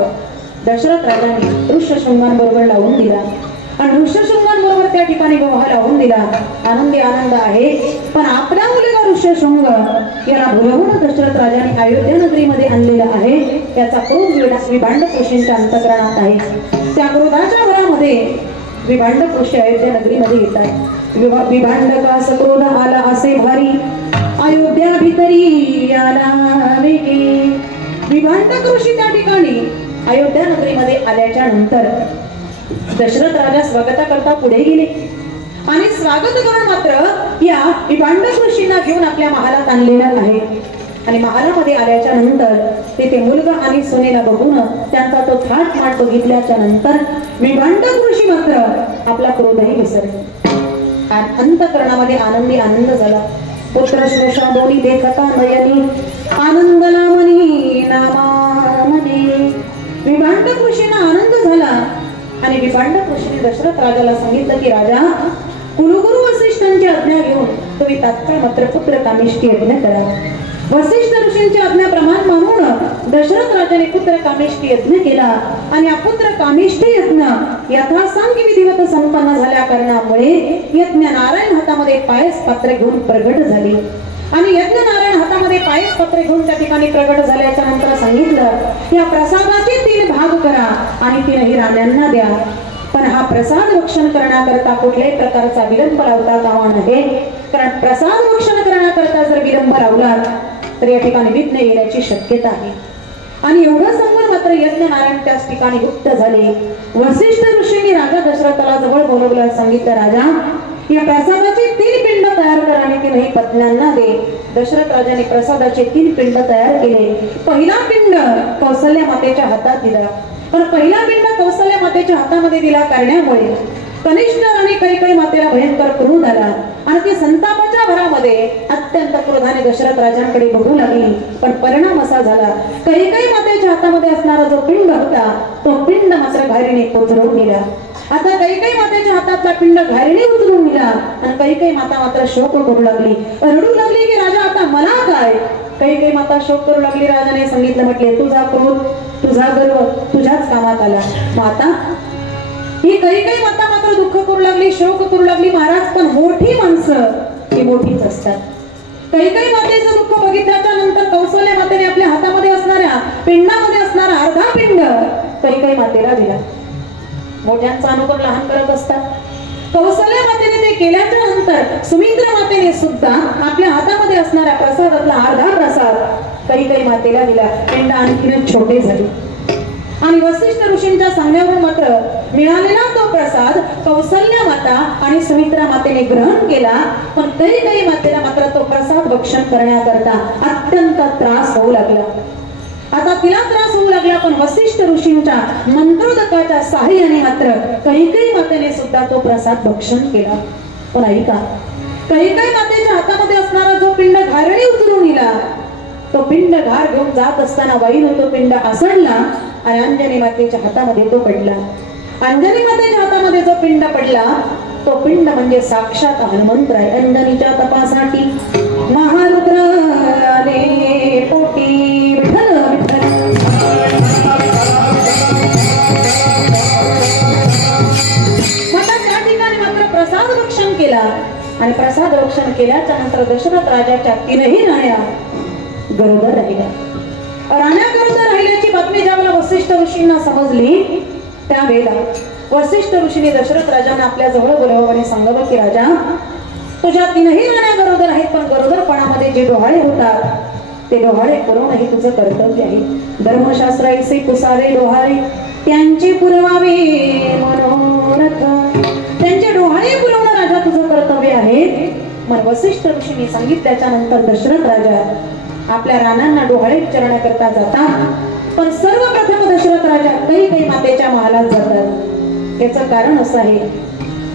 दशरथ राजाने ऋष्यशृंगांबरोबर लावून दिला आणि ऋष्यशृंगांबरोबर त्या ठिकाणी विवाह लावून दिला. आनंदी आनंद आहे. पण आपला मुलगा ऋष्यशृंग याला बोलवून दशरथ राजाने अयोध्या नगरीमध्ये आणलेला आहे. याचा क्रोध विभांडक ऋषींच्या अंतःकरणात आहे. त्या क्रोधाच्या भरामध्ये विभांडक ऋषी अयोध्या नगरीमध्ये येतात. विभांडकास क्रोध आला असे भारी, अयोध्या भितरी आला वेगी. विभांडक ऋषी त्या ठिकाणी अयोध्या नगरीमध्ये आल्याच्या नंतर दशरथ राजा स्वागताकरता पुढे गेले आणि स्वागत करून मात्र या विभांडक ऋषींना घेऊन आपल्या महालात आणलेलं आहे. आणि महालामध्ये आल्याच्या नंतर तेथे मुलगा आणि सुनेला बघून त्यांचा तो थाट माट बघितल्याच्या नंतर विभांडक ऋषी मात्र आपला क्रोधही विसरले. अंतःकरणामध्ये आनंदी आनंद झाला. पुत्र श्रोषा दोन्ही देखता नयनी आनंदला मनी नामामध्ये. विभांडक ऋषींना आनंद झाला आणि विभांडक ऋषीने दशरथ राजाला सांगितलं की राजा, कुलगुरु वसिष्ठांची आज्ञा घेऊन तुम्ही तात्काळ मात्र पुत्र कामेष्टी यज्ञ करा. वसिष्ठ ऋषींची आज्ञाप्रमाण मानून दशरथ राजाने पुत्र कामेष्टी यज्ञ केला आणि पुत्र कामेष्टी यज्ञ यथासांग विधिवत संपन्न झाल्या कारणामुळे यज्ञ नारायण हातामध्ये पायस पात्र घेऊन प्रगट झाले. आणि यज्ञ नारायण हातामध्ये पायस पत्र घेऊन त्या ठिकाणी प्रगट झाल्याच्या नंतर सांगितलं या प्रसादाचे 3 भाग करा आणि 3ही राण्यांना द्या. पण हा प्रसाद भक्षण करण्याकरता कुठल्याही प्रकारचा विलंब लावता कामा नये, कारण प्रसाद भक्षण करण्याकरता जर विलंब लावला तर या ठिकाणी विघ्न येण्याची शक्यता आहे. आणि एवढं सांगून मात्र यज्ञ नारायण त्याच ठिकाणी गुप्त झाले. वसिष्ठ ऋषींनी राजा दशरथाला जवळ बोलवलं, सांगितलं राजा, या प्रसादाचे 3 पिंड तयार कर आणि 3ही पत्न्यांना दे. दशरथ राजाने प्रसादाचे 3 पिंड तयार केले. पहिला पिंड कौसल्या मातेच्या हातात दिला. पण पहिला पिंड कौसल्या मातेच्या हातामध्ये दिला कारणामुळे कनिष्ठ आणि कैकेयी मातेला भयंकर क्रोध आला आणि ती संतापाच्या भरामध्ये अत्यंत क्रोधाने दशरथ राजांकडे बघू लागली. पण परिणाम असा झाला, कैकेयी मातेच्या हातामध्ये असणारा जो पिंड होता तो पिंड मात्र घारीने कोचरून गेला. आता कैकेयी मातेच्या हातातला पिंड घारीने उचलून गेला आणि कैकेयी माता मात्र शोक करू लागली, रडू लागली की राजा आता मला काय? कैकेयी माता शोक करू लागली. राजाने सांगितलं, म्हटले तुझा क्रोध तुझा गर्व तुझ्याच कामात आला. माता ही कैकेयी माता मात्र दुःख करू लागली, शोक करू लागली. महाराज, पण मोठी माणसं ही मोठीच असतात. कैकेयी मातेचं दुःख बघितल्याच्या नंतर कौसल्या मातेने आपल्या हातामध्ये असणाऱ्या पिंडामध्ये असणारा अर्धा पिंड कैकेयी मातेला दिला. मोठ्यांचा अनुकरण लहान करत असतात. कौसल्या मातेने ते केल्याच्या नंतर सुमित्रा मातेने सुद्धा आपल्या हातामध्ये असणाऱ्या प्रसादातला अर्धा प्रसाद कैकेयी मातेला दिला. पिंड आणखीनच छोटे झाले आणि वसिष्ठ ऋषींच्या सांगण्यावरून मात्र मिळालेला तो प्रसाद कौसल्या माता आणि सुमित्रा मातेने ग्रहण केला. पण कैकेयी मातेला मात्र तो प्रसाद भक्षण करण्याकरता अत्यंत त्रास होऊ लागला. आता तिला त्रास होऊ लागला, पण वसिष्ठ ऋषींच्या मंत्रोदकाच्या साहाय्याने मात्र कैकेयी मातेने सुद्धा तो प्रसाद भक्षण केला. पण ऐका, कैकेयी मातेच्या हातामध्ये असणारा जो पिंड घारणी उतरून नेला, तो पिंड घार घेऊन जात असताना वाईनं तो पिंड आसडला आणि अंजनी मातेच्या हातामध्ये तो पडला. अंजनी मातेच्या हातामध्ये जो पिंड पडला, तो पिंड म्हणजे साक्षात हनुमंतराय. अंजनीच्या तपासाठी महारुद्र आले पोटी. विठ्ठल विठ्ठल. माता त्या ठिकाणी मात्र प्रसाद भक्षण केला आणि प्रसाद भक्षण केल्याच्या नंतर दशरथ राजाच्या तीनही राण्या गरोदर राहिल्या. राण्या गरोदर राहिल्याची बातमी ज्यावेळेला वसिष्ठ ऋषींना समजली, त्यावेळेला वसिष्ठ ऋषीने दशरथ राजांना आपल्या जवळ बोलावं आणि सांगावं की राजा, तुझ्या तीनही राण्या गरोदर आहेत, पण गरोदरपणामध्ये जे डोहाळे होतात ते डोहाळे पुरवणं हे तुझं कर्तव्य आहे. धर्मशास्त्र ऐसे पुसावे डोहाळे, त्यांचे पुरवावे मनोरथ. त्यांचे डोहाळे पुरवणं राजा तुझं कर्तव्य आहे. मग वसिष्ठ ऋषीने सांगितल्याच्या नंतर दशरथ राजा आपल्या राणांना डोहाळे विचारण्याकरता जातात. पण सर्वप्रथम दशरथ राजा कैकेयी मातेच्या महालात जातात. याचं कारण असं आहे,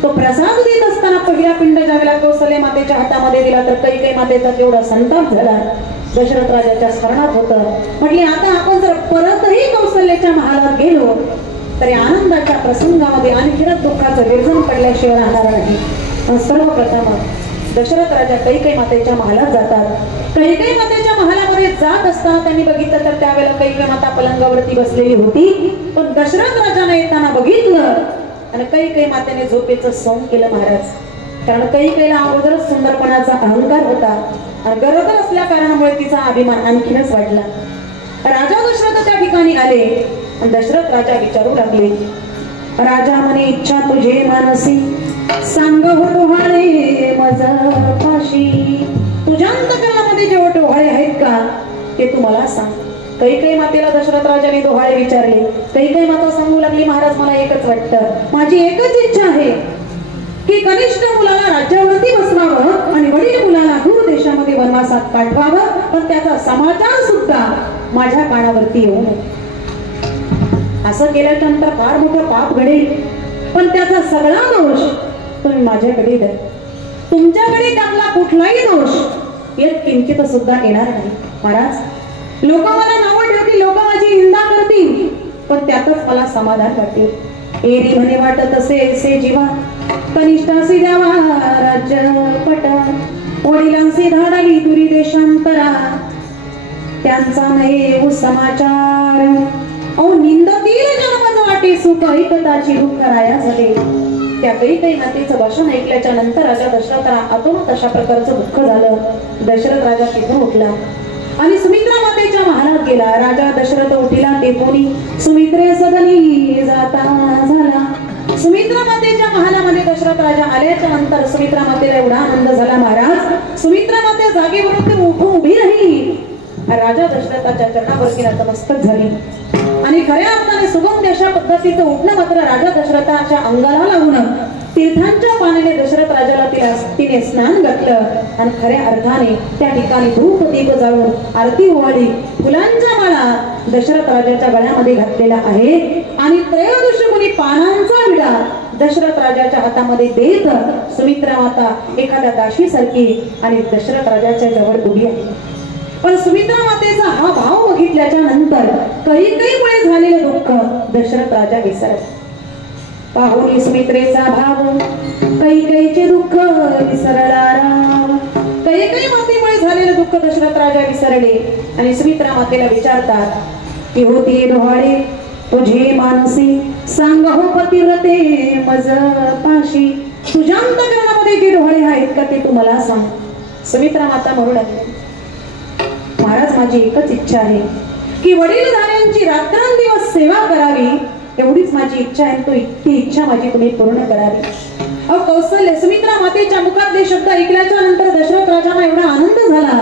तो प्रसाद देत असताना पहिला पिंड ज्यावेळेला कौसल्य मातेच्या हातामध्ये दिला तर कैकेयी मातेचा तेवढा संताप झाला. दशरथ राजाच्या स्मरणात होतं, म्हटले आता आपण जर परतही कौसल्याच्या महालात गेलो तरी आनंदाच्या प्रसंगामध्ये आणखीनच दुःखाचं विरजन पडल्याशिवाय राहणार नाही. पण सर्वप्रथम दशरथ राजा कैकेयी मातेच्या महालात जातात. कैकेयी मातेच्या महालामध्ये जात असताना त्यांनी बघितलं तर त्यावेळेला कैकेयी माता पलंगावरती बसलेली होती. पण दशरथ राजाने येताना बघितलं आणि कैकेयी मातेने झोपेचं सोंग केलं महाराज. कारण कैकेयीला अगोदरच सुंदरपणाचा अहंकार होता आणि गरोदर असल्या कारणामुळे तिचा अभिमान आणखीनच वाढला. राजा दशरथ त्या ठिकाणी आले आणि दशरथ राजा विचारू लागले, राजा म्हणे इच्छा तुझे मानसी, सांग हो डोहाळे मज फाशी. तुझ्या अंतःकरणामध्ये जे डोहाळे आहेत का ते तू मला सांग. कैकेयी मातेला दशरथ राजाने डोहाळे विचारले. कैकेयी माता सांगू लागली, महाराज मला एकच वाटतं, माझी एकच इच्छा आहे की कनिष्ठ मुलाला राज्यावरती बसवावं आणि वडील मुलाला दूर देशामध्ये वनवासात पाठवावं, पण त्याचा समाचार सुद्धा माझ्या कानावरती येऊ नये. असं केल्याच्या नंतर फार मोठं पाप घडेल, पण त्याचा सगळा दोष तुम्ही माझ्याकडे द्या. तुमच्याकडे त्यातला कुठलाही दोष येत किंचित सुद्धा येणार नाही. महाराज लोक मला नावं ठेवतील, लोक माझी निंदा करतील, पण त्यातच मला समाधान वाटेल. एरी म्हणे वाटत असे जीवा, कनिष्ठासी द्यावा राज्य पट, वडिलांशी धाडावी दुरी देशांतरा, त्यांचा नाही समाचार. अहो निंदतील जन्मज वाटे सुख, ऐकताची दुःख राया झाले. त्या कैकेयी मातेचं भाषण ऐकल्याच्या नंतर राजा दशरथाला अतोनात अशा प्रकारचं दुःख झालं. दशरथ राजा तिथून उठला आणि सुमित्रा मातेच्या महालात गेला. राजा दशरथ उठिला तेथोनी सुमित्रे सदनी जाता झाला. सुमित्रा मातेच्या महालामध्ये दशरथ राजा आल्याच्या नंतर सुमित्रा मातेला एवढा आनंद झाला महाराज. सुमित्रा माते जागेवरून उठून उभी राहिली. राजा दशरथाच्या चरणावरती नतमस्तक झाली आणि खऱ्या अर्थाने सुगम अशा पद्धतीचं उठणं मात्र राजा दशरथाच्या अंगाला लागून तीर्थांच्या पाण्याने दशरथ राजाला तिने स्नान घातलं आणि खऱ्या अर्थाने त्या ठिकाणी धूप दीप जाळून आरती ओवाळली. फुलांच्या माळा दशरथ राजाच्या गळ्यामध्ये घातलेला आहे आणि त्रयोदश मुनी पानांचा विडा दशरथ राजाच्या हातामध्ये देत सुमित्रा माता एखाद्या दाशीसारखी आणि दशरथ राजाच्या जवळ उभी आहे. पण सुमित्रा मातेचा हा भाव बघितल्याच्या नंतर कैकेयीमुळे झालेलं दुःख दशरथ राजा विसरला. पाहुनी सुमित्रेचा भाव कैकेयीचे दुःख विसरला. कैकेयी मातेमुळे झालेलं दुःख दशरथ राजा विसरले आणि सुमित्रा मातेला विचारतात की होती डोहाळे तुझे मानसी, सांग हो पतिव्रते मज पाशी. तुझ्या अंतःकरणामध्ये जे डोहाळे आहेत का ते तू मला सांग. सुमित्रा माता म्हणू लागली, महाराज माझी एकच इच्छा आहे की वडीलधाऱ्यांची रात्रंदिवस सेवा करावी, एवढीच माझी इच्छा आहे. ती इच्छा माझी तुम्ही पूर्ण करावी. अहो कौशल्य सुमित्रा मातेच्या मुखातले शब्द ऐकल्याच्या नंतर दशरथ राजांना एवढा आनंद झाला.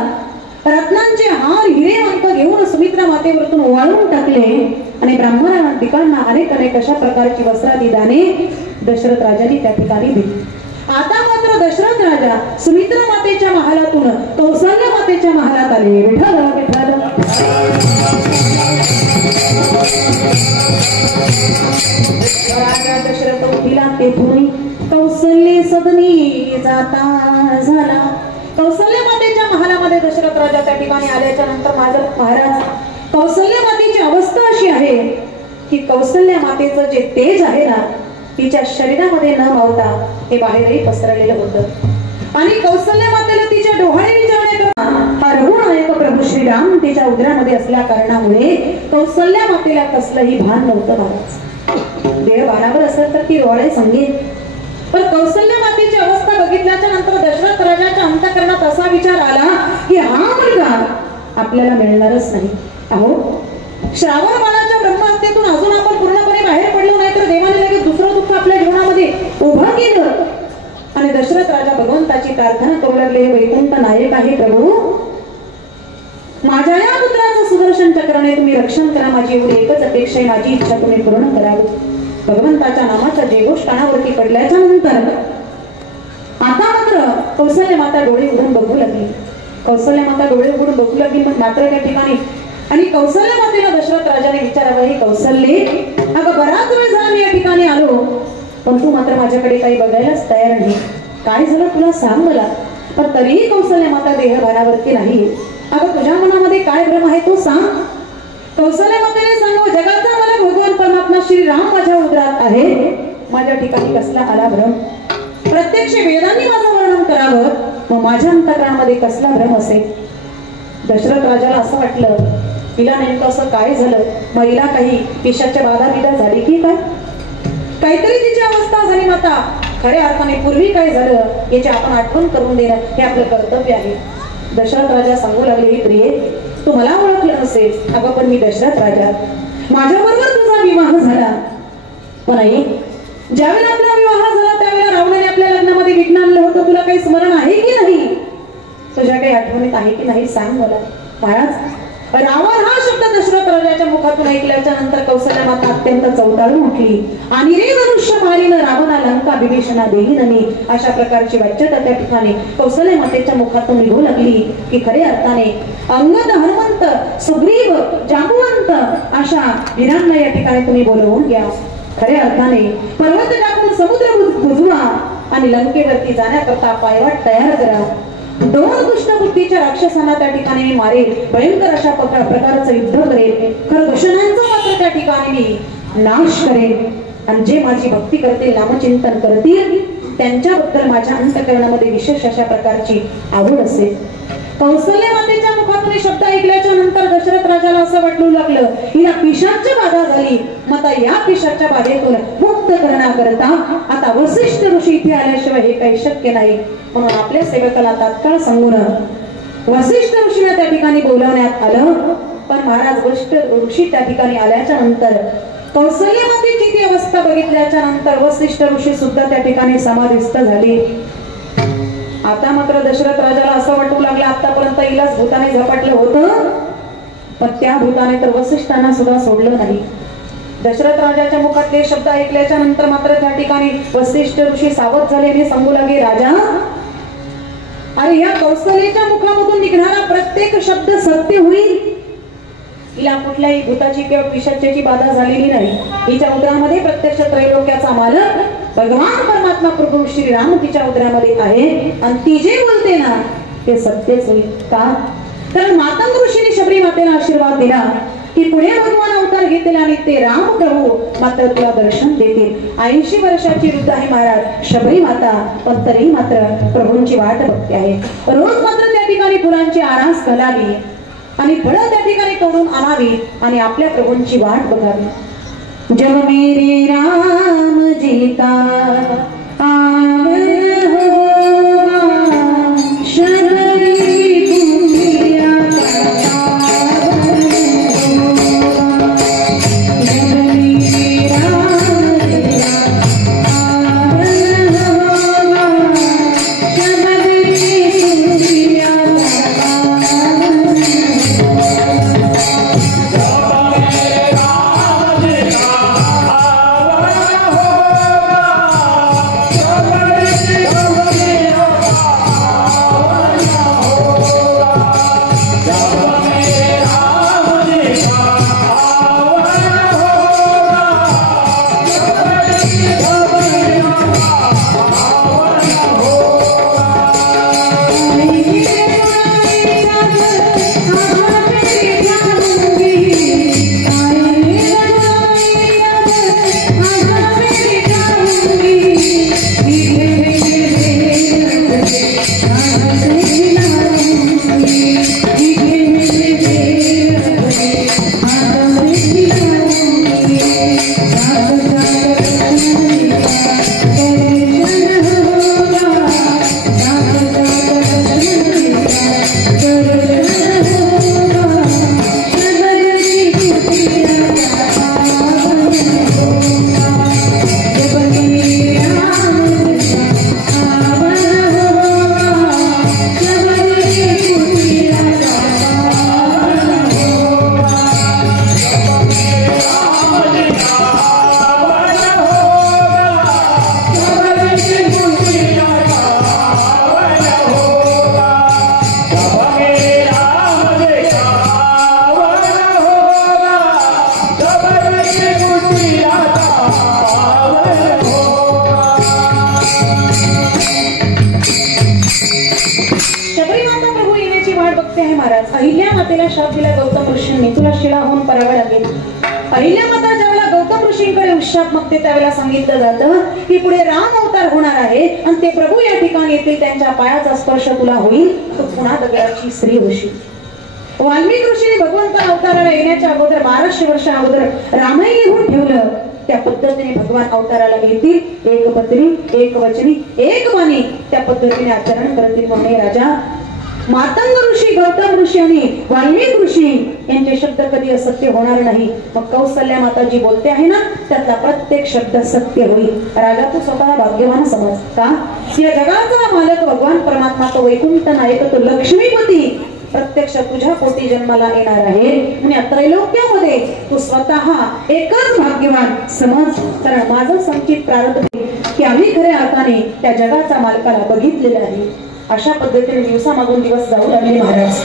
रत्नांचे हार हिरे अंक घेऊन सुमित्रा मातेवरतून ओवाळून टाकले आणि ब्राह्मणांना अनेक अशा प्रकारची वस्त्रादी दाने दशरथ राजांनी त्या ठिकाणी दिली. आता मात्र दशरथ राजा सुमित्रा मातेच्या महालातून कौसल्य मातेच्या महालात आले. विठ्ठल विठ्ठल. राजा दशरथ उठिला तेथून कौसल्य सदनी जाता झाला. कौसल्य मातेच्या महालामध्ये दशरथ राजा त्या ठिकाणी आल्याच्या नंतर माझं महाराज कौसल्य मातेची अवस्था अशी आहे की कौसल्य मातेचं जे तेज आहे ना तिच्या शरीरामध्ये न मावता हे बाहेरही पसरलेलं होतं. आणि कौसल्य मातेला तिच्या डोहाळे विचारण्यात हा रघुनायक प्रभू श्रीराम तिच्या उदरामध्ये असल्या कारणामुळे कौसल्य मातेला कसलंही भान नव्हतं. महाराज देह भानावर असेल तर ती डोळे सांगेल. पण कौसल्य मातेची अवस्था बघितल्याच्या नंतर दशरथ राजाच्या अंतःकरणात असा विचार आला की हा मुलगा आपल्याला मिळणारच नाही. अहो श्रावण बाळाच्या ब्रह्महत्येतून अजून आपण पूर्णपणे बाहेर पडलो नाही तर देवाने लगेच दुसरं दुःख आपल्या जीवनामध्ये उभं केलं. आणि दशरथ राजा भगवंताची प्रार्थना करू लागले. वैकुंठ नायक आहे प्रभू, माझ्या या पुत्राचं सुदर्शन चक्राने तुम्ही रक्षण करा. माझी एवढी एकच अपेक्षा आहे, माझी इच्छा तुम्ही पूर्ण करावी. भगवंताच्या नामाचा जयघोष कानावरती पडल्याच्या नंतर आता मात्र कौसल्य माता डोळे उघडून बघू लागली. कौसल्य माता डोळे उघडून बघू लागली. पण मात्र त्या ठिकाणी आणि कौसल्य मातेला दशरथ राजाने विचारावं, ही कौसल्ये अगं बराच वेळ झाला मी या ठिकाणी आलो पण तू मात्र माझ्याकडे काही बघायलाच तयार नाही. काय झालं तुला सांग मला. पण तरीही कौसल्य माता देहभानावरती नाही. अगं तुझ्या मनामध्ये काय भ्रम आहे तो सांग. कौसल्य मातेने सांगू, जगाचा मला भगवान परमात्मा श्रीराम माझ्या उदरात आहे. माझ्या ठिकाणी कसला आला भ्रम. प्रत्यक्ष वेदांनी माझं वर्णन करावं मग माझ्या अंतःकरणामध्ये कसला भ्रम असेल. दशरथ राजाला असं वाटलं तिला नेमकं असं काय झालं. महिला काही पिशाच्या बाधा झाली की काय, काहीतरी तिची अवस्था झाली. माता खऱ्या अर्थाने पूर्वी काय झालं याची आपण आठवण करून देणं हे आपलं कर्तव्य आहे. दशरथ राजा सांगू लागले, ही प्रिये तू मला ओळखलं नसेल. अगं पण मी दशरथ राजा, माझ्याबरोबर तुझा विवाह झाला. पण आई ज्यावेळेला आपला विवाह झाला त्यावेळेला रावणाने आपल्या लग्नामध्ये विघ्न आणलं होतं. तुला काही स्मरण आहे की नाही, तुझ्या काही आठवणीत आहे की नाही सांग मला. महाराज रावण हा शब्द दशरथ राजाच्या मुखातून ऐकल्याच्या नंतर कौसल्य माता अत्यंत चौताळून उठली. आणि रे मनुष्य मारीन रावणा लंका विभीषणा देईननी अशा प्रकारची वाच्यता त्या ठिकाणी कौसल्य मातेच्या मुखातून निघू लागली की खऱ्या अर्थाने अंगद हनुमंत सुग्रीव जांबुवंत अशा वीरांना या ठिकाणी तुम्ही बोलवून घ्या. खऱ्या अर्थाने पर्वत टाकून समुद्र बुजवा आणि लंकेवरती जाण्याकरता पायवाट तयार करा. 2 दुष्ट बुद्धीच्या राक्षसांना त्या ठिकाणी मी मारेल. भयंकर अशा प्रकारचं युद्ध करेल. खरं दूषणांचा मात्र त्या ठिकाणी मी नाश करेल. आणि जे माझी भक्ती करतील नामचिंतन करतील त्यांच्याबद्दल माझ्या अंतःकरणामध्ये विशेष अशा प्रकारची आवड असेल. कौसल्य मातेच्या मुखातून शब्द ऐकल्याच्या नंतर दशरथ राजाला असं वाटू लागलं हिला पिशाची बाधा झाली. मग या पिशाच्या बाधेतून मुक्त करण्याकरता आता वसिष्ठ ऋषी इथे आल्याशिवाय हे काही शक्य नाही. म्हणून आपल्या सेवकाला तात्काळ सांगून वसिष्ठ ऋषीला त्या ठिकाणी बोलवण्यात आलं. पण महाराज वसिष्ठ ऋषी त्या ठिकाणी आल्याच्या नंतर कौसल्य मातेची ती अवस्था बघितल्याच्या नंतर वसिष्ठ ऋषी सुद्धा त्या ठिकाणी समाधिस्थ झाले. आता मात्र दशरथ राजाला असं वाटू लागलं आतापर्यंत हिलाच भूताने झपाटलं होतं पण त्या भूताने तर वसिष्ठांना सुद्धा सोडलं नाही. दशरथ राजाच्या मुखातले शब्द ऐकल्याच्या नंतर मात्र त्या ठिकाणी वसिष्ठ ऋषी सावध झाले आणि सांगू लागले, राजा अरे या कौसल्याच्या मुखामधून निघणारा प्रत्येक शब्द सत्य होईल. हिला कुठल्याही भूताची किंवा पिशाच्याची बाधा झालेली नाही. हिच्या उदरामध्ये प्रत्यक्ष त्रैलोक्याचा मालक भगवान परमात्मा प्रभू श्रीराम तिच्या उदरामध्ये आहे आणि ती जे बोलते ना ते सत्यच होईल. का तर मातंग ऋषीने शबरी मातेला आशीर्वाद दिला की पुढे भगवान अवतार घेतील आणि ते राम प्रभू मात्र तुला दर्शन देतील. 80 वर्षाची वृद्ध आहे महाराज शबरी माता पण तरी मात्र प्रभूंची वाट बघते आहे. रोज मात्र त्या ठिकाणी फुलांची आरास घालावी आणि फळं त्या ठिकाणी तोडून आणावी आणि आपल्या प्रभूंची वाट बघावी. जब मेरे राम जी का आवर होगा शबरी कुटिया Oh शबरीमाता प्रभू येण्याची वाट बघते आहे महाराज. अहिल्या मातेला शाप दिला गौतम ऋषींनी, तुला शिळा होऊन परावं लागेल. अहिल्या माता ज्यावेळेला गौतम ऋषींकडे उशाप मागते त्यावेळेला सांगितलं जातं की पुढे राम अवतार होणार आहे आणि ते प्रभू या ठिकाणी येतील, त्यांच्या पायाचा स्पर्श तुला होईल, तू पुन्हा दगडाची स्त्री होशील. वाल्मिक ऋषीने भगवंत अवताराला येण्याच्या अगोदर 1200 वर्ष अगोदर रामाई लिहून ठेवलं. त्या पद्धतीने भगवान अवताराला येतील, एक पत्री एक वचनी एक वाणी, त्या पद्धतीने आचरण करतील. म्हणणे राजा मातंग ऋषी, गौतम ऋषी आणि वाल्मिक ऋषी यांचे शब्द कधी असत्य होणार नाही. मग कौसल्या माता जी बोलते आहे ना, त्यातला प्रत्येक शब्द सत्य होईल. राजा तू स्वतः भाग्यवान समज का? या जगाचा मालक भगवान परमात्मा, तो वैकुंठ नायक, तो लक्ष्मीपती प्रत्यक्ष तुझ्या पोटी जन्माला येणार आहे. आणि त्रैलोक्यामध्ये तू स्वतः एकच भाग्यवान समज. कारण माझं संचित प्रारब्ध की आम्ही खऱ्या अर्थाने त्या जगाचा मालकाला बघितलेला आहे. अशा पद्धतीने दिवसामागून दिवस जाऊ लागले महाराज.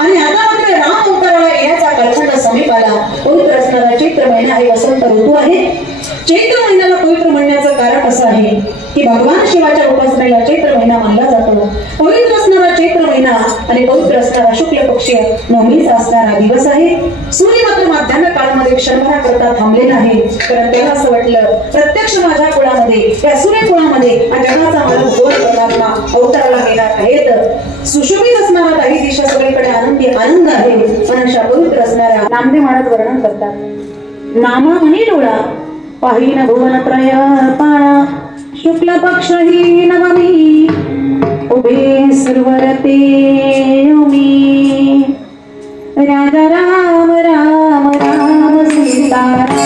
आणि आता मात्र राम अवताराला येण्याचा कालखंड समीप आला. पवित्र असणारा चैत्र महिना हे वसंत ऋतू आहे. चैत्र महिन्याला पवित्र म्हणण्याचं कारण असं आहे की भगवान शिवाच्या उपासनेला चैत्र महिना मानला जातो. पवित्र असणारा चैत्र महिना आणि पवित्र असणारा शुक्ल पक्ष नवमीचा असणारा दिवस आहे. सूर्य मात्र माध्यान्ह काळामध्ये क्षणभरा करता थांबलेला आहे. कारण त्याला असं वाटलं प्रत्यक्ष माझ्या कुळामध्ये, या सूर्य कुळामध्ये जगाचा मालक गोड परमात्मा अवताराला येणार आहेत. सुशोभित असणारा काही दिशा सगळीकडे आनंदी आनंद आहे. पण अशा पवित्र असणाऱ्या नामदेव महाराज वर्णन करतात. नामा म्हणी डोळा पाहिन भुवनत्रय पाळा, शुक्ल पक्ष ही नवमी उभे सुरवरते मी. राजा राम राम राम सीता राम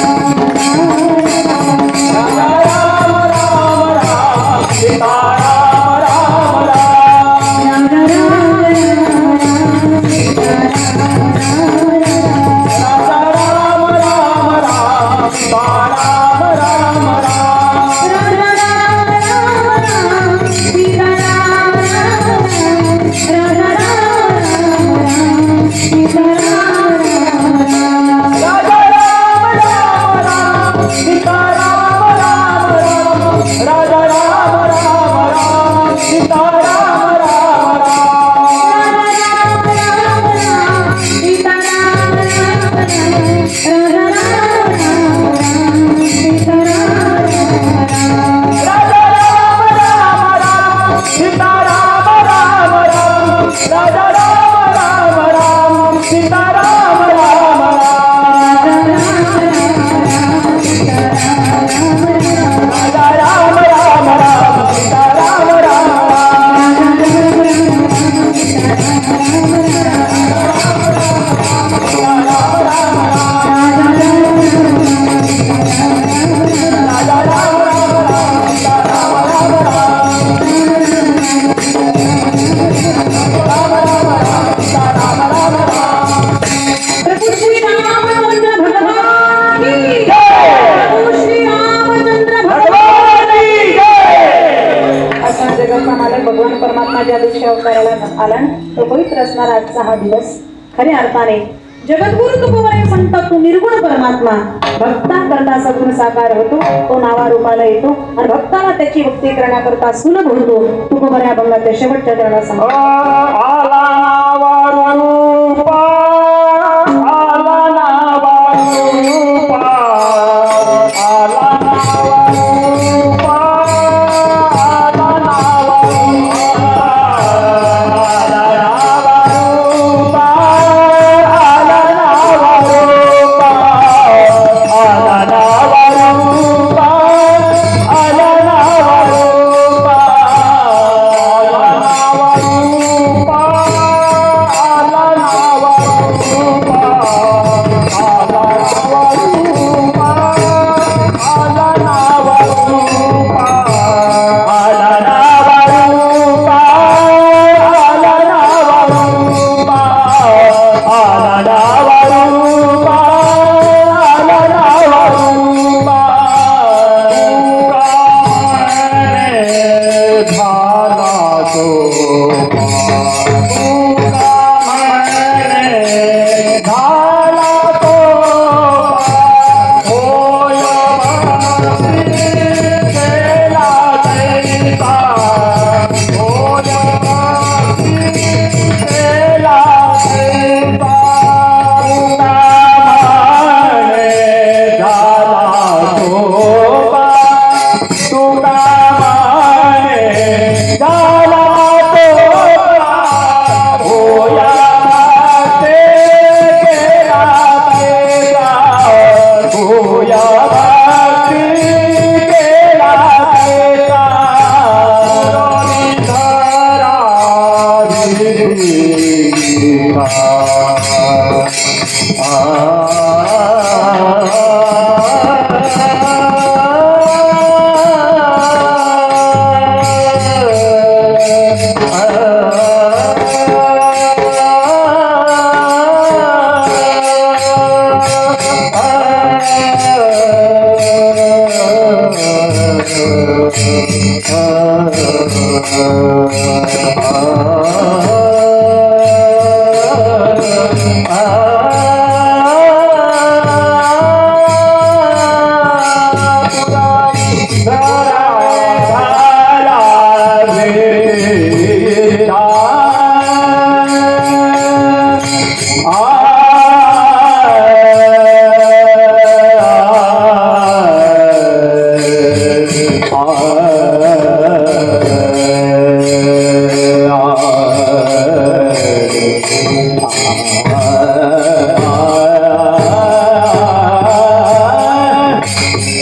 आजचा हा दिवस खऱ्या अर्थाने जगद्गुरु तुकोबराय म्हणतात तो निर्गुण परमात्मा भक्तांकरता सगुण साकार होतो. तो नावारूपाला येतो आणि भक्ताला त्याची भक्ती करण्याकरता सुलभ होतो. तुकोबराय अभंगाच्या शेवटच्या चरणात सांगतो. Allah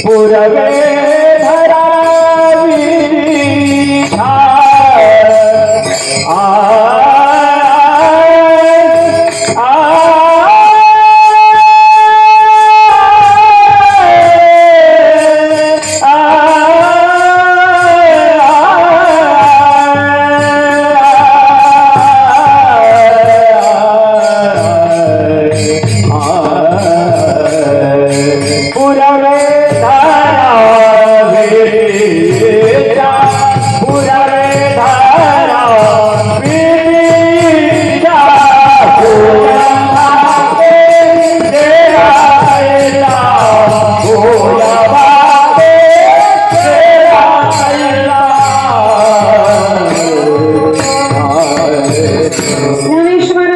पुरवे धरावी ज्ञानेश्वर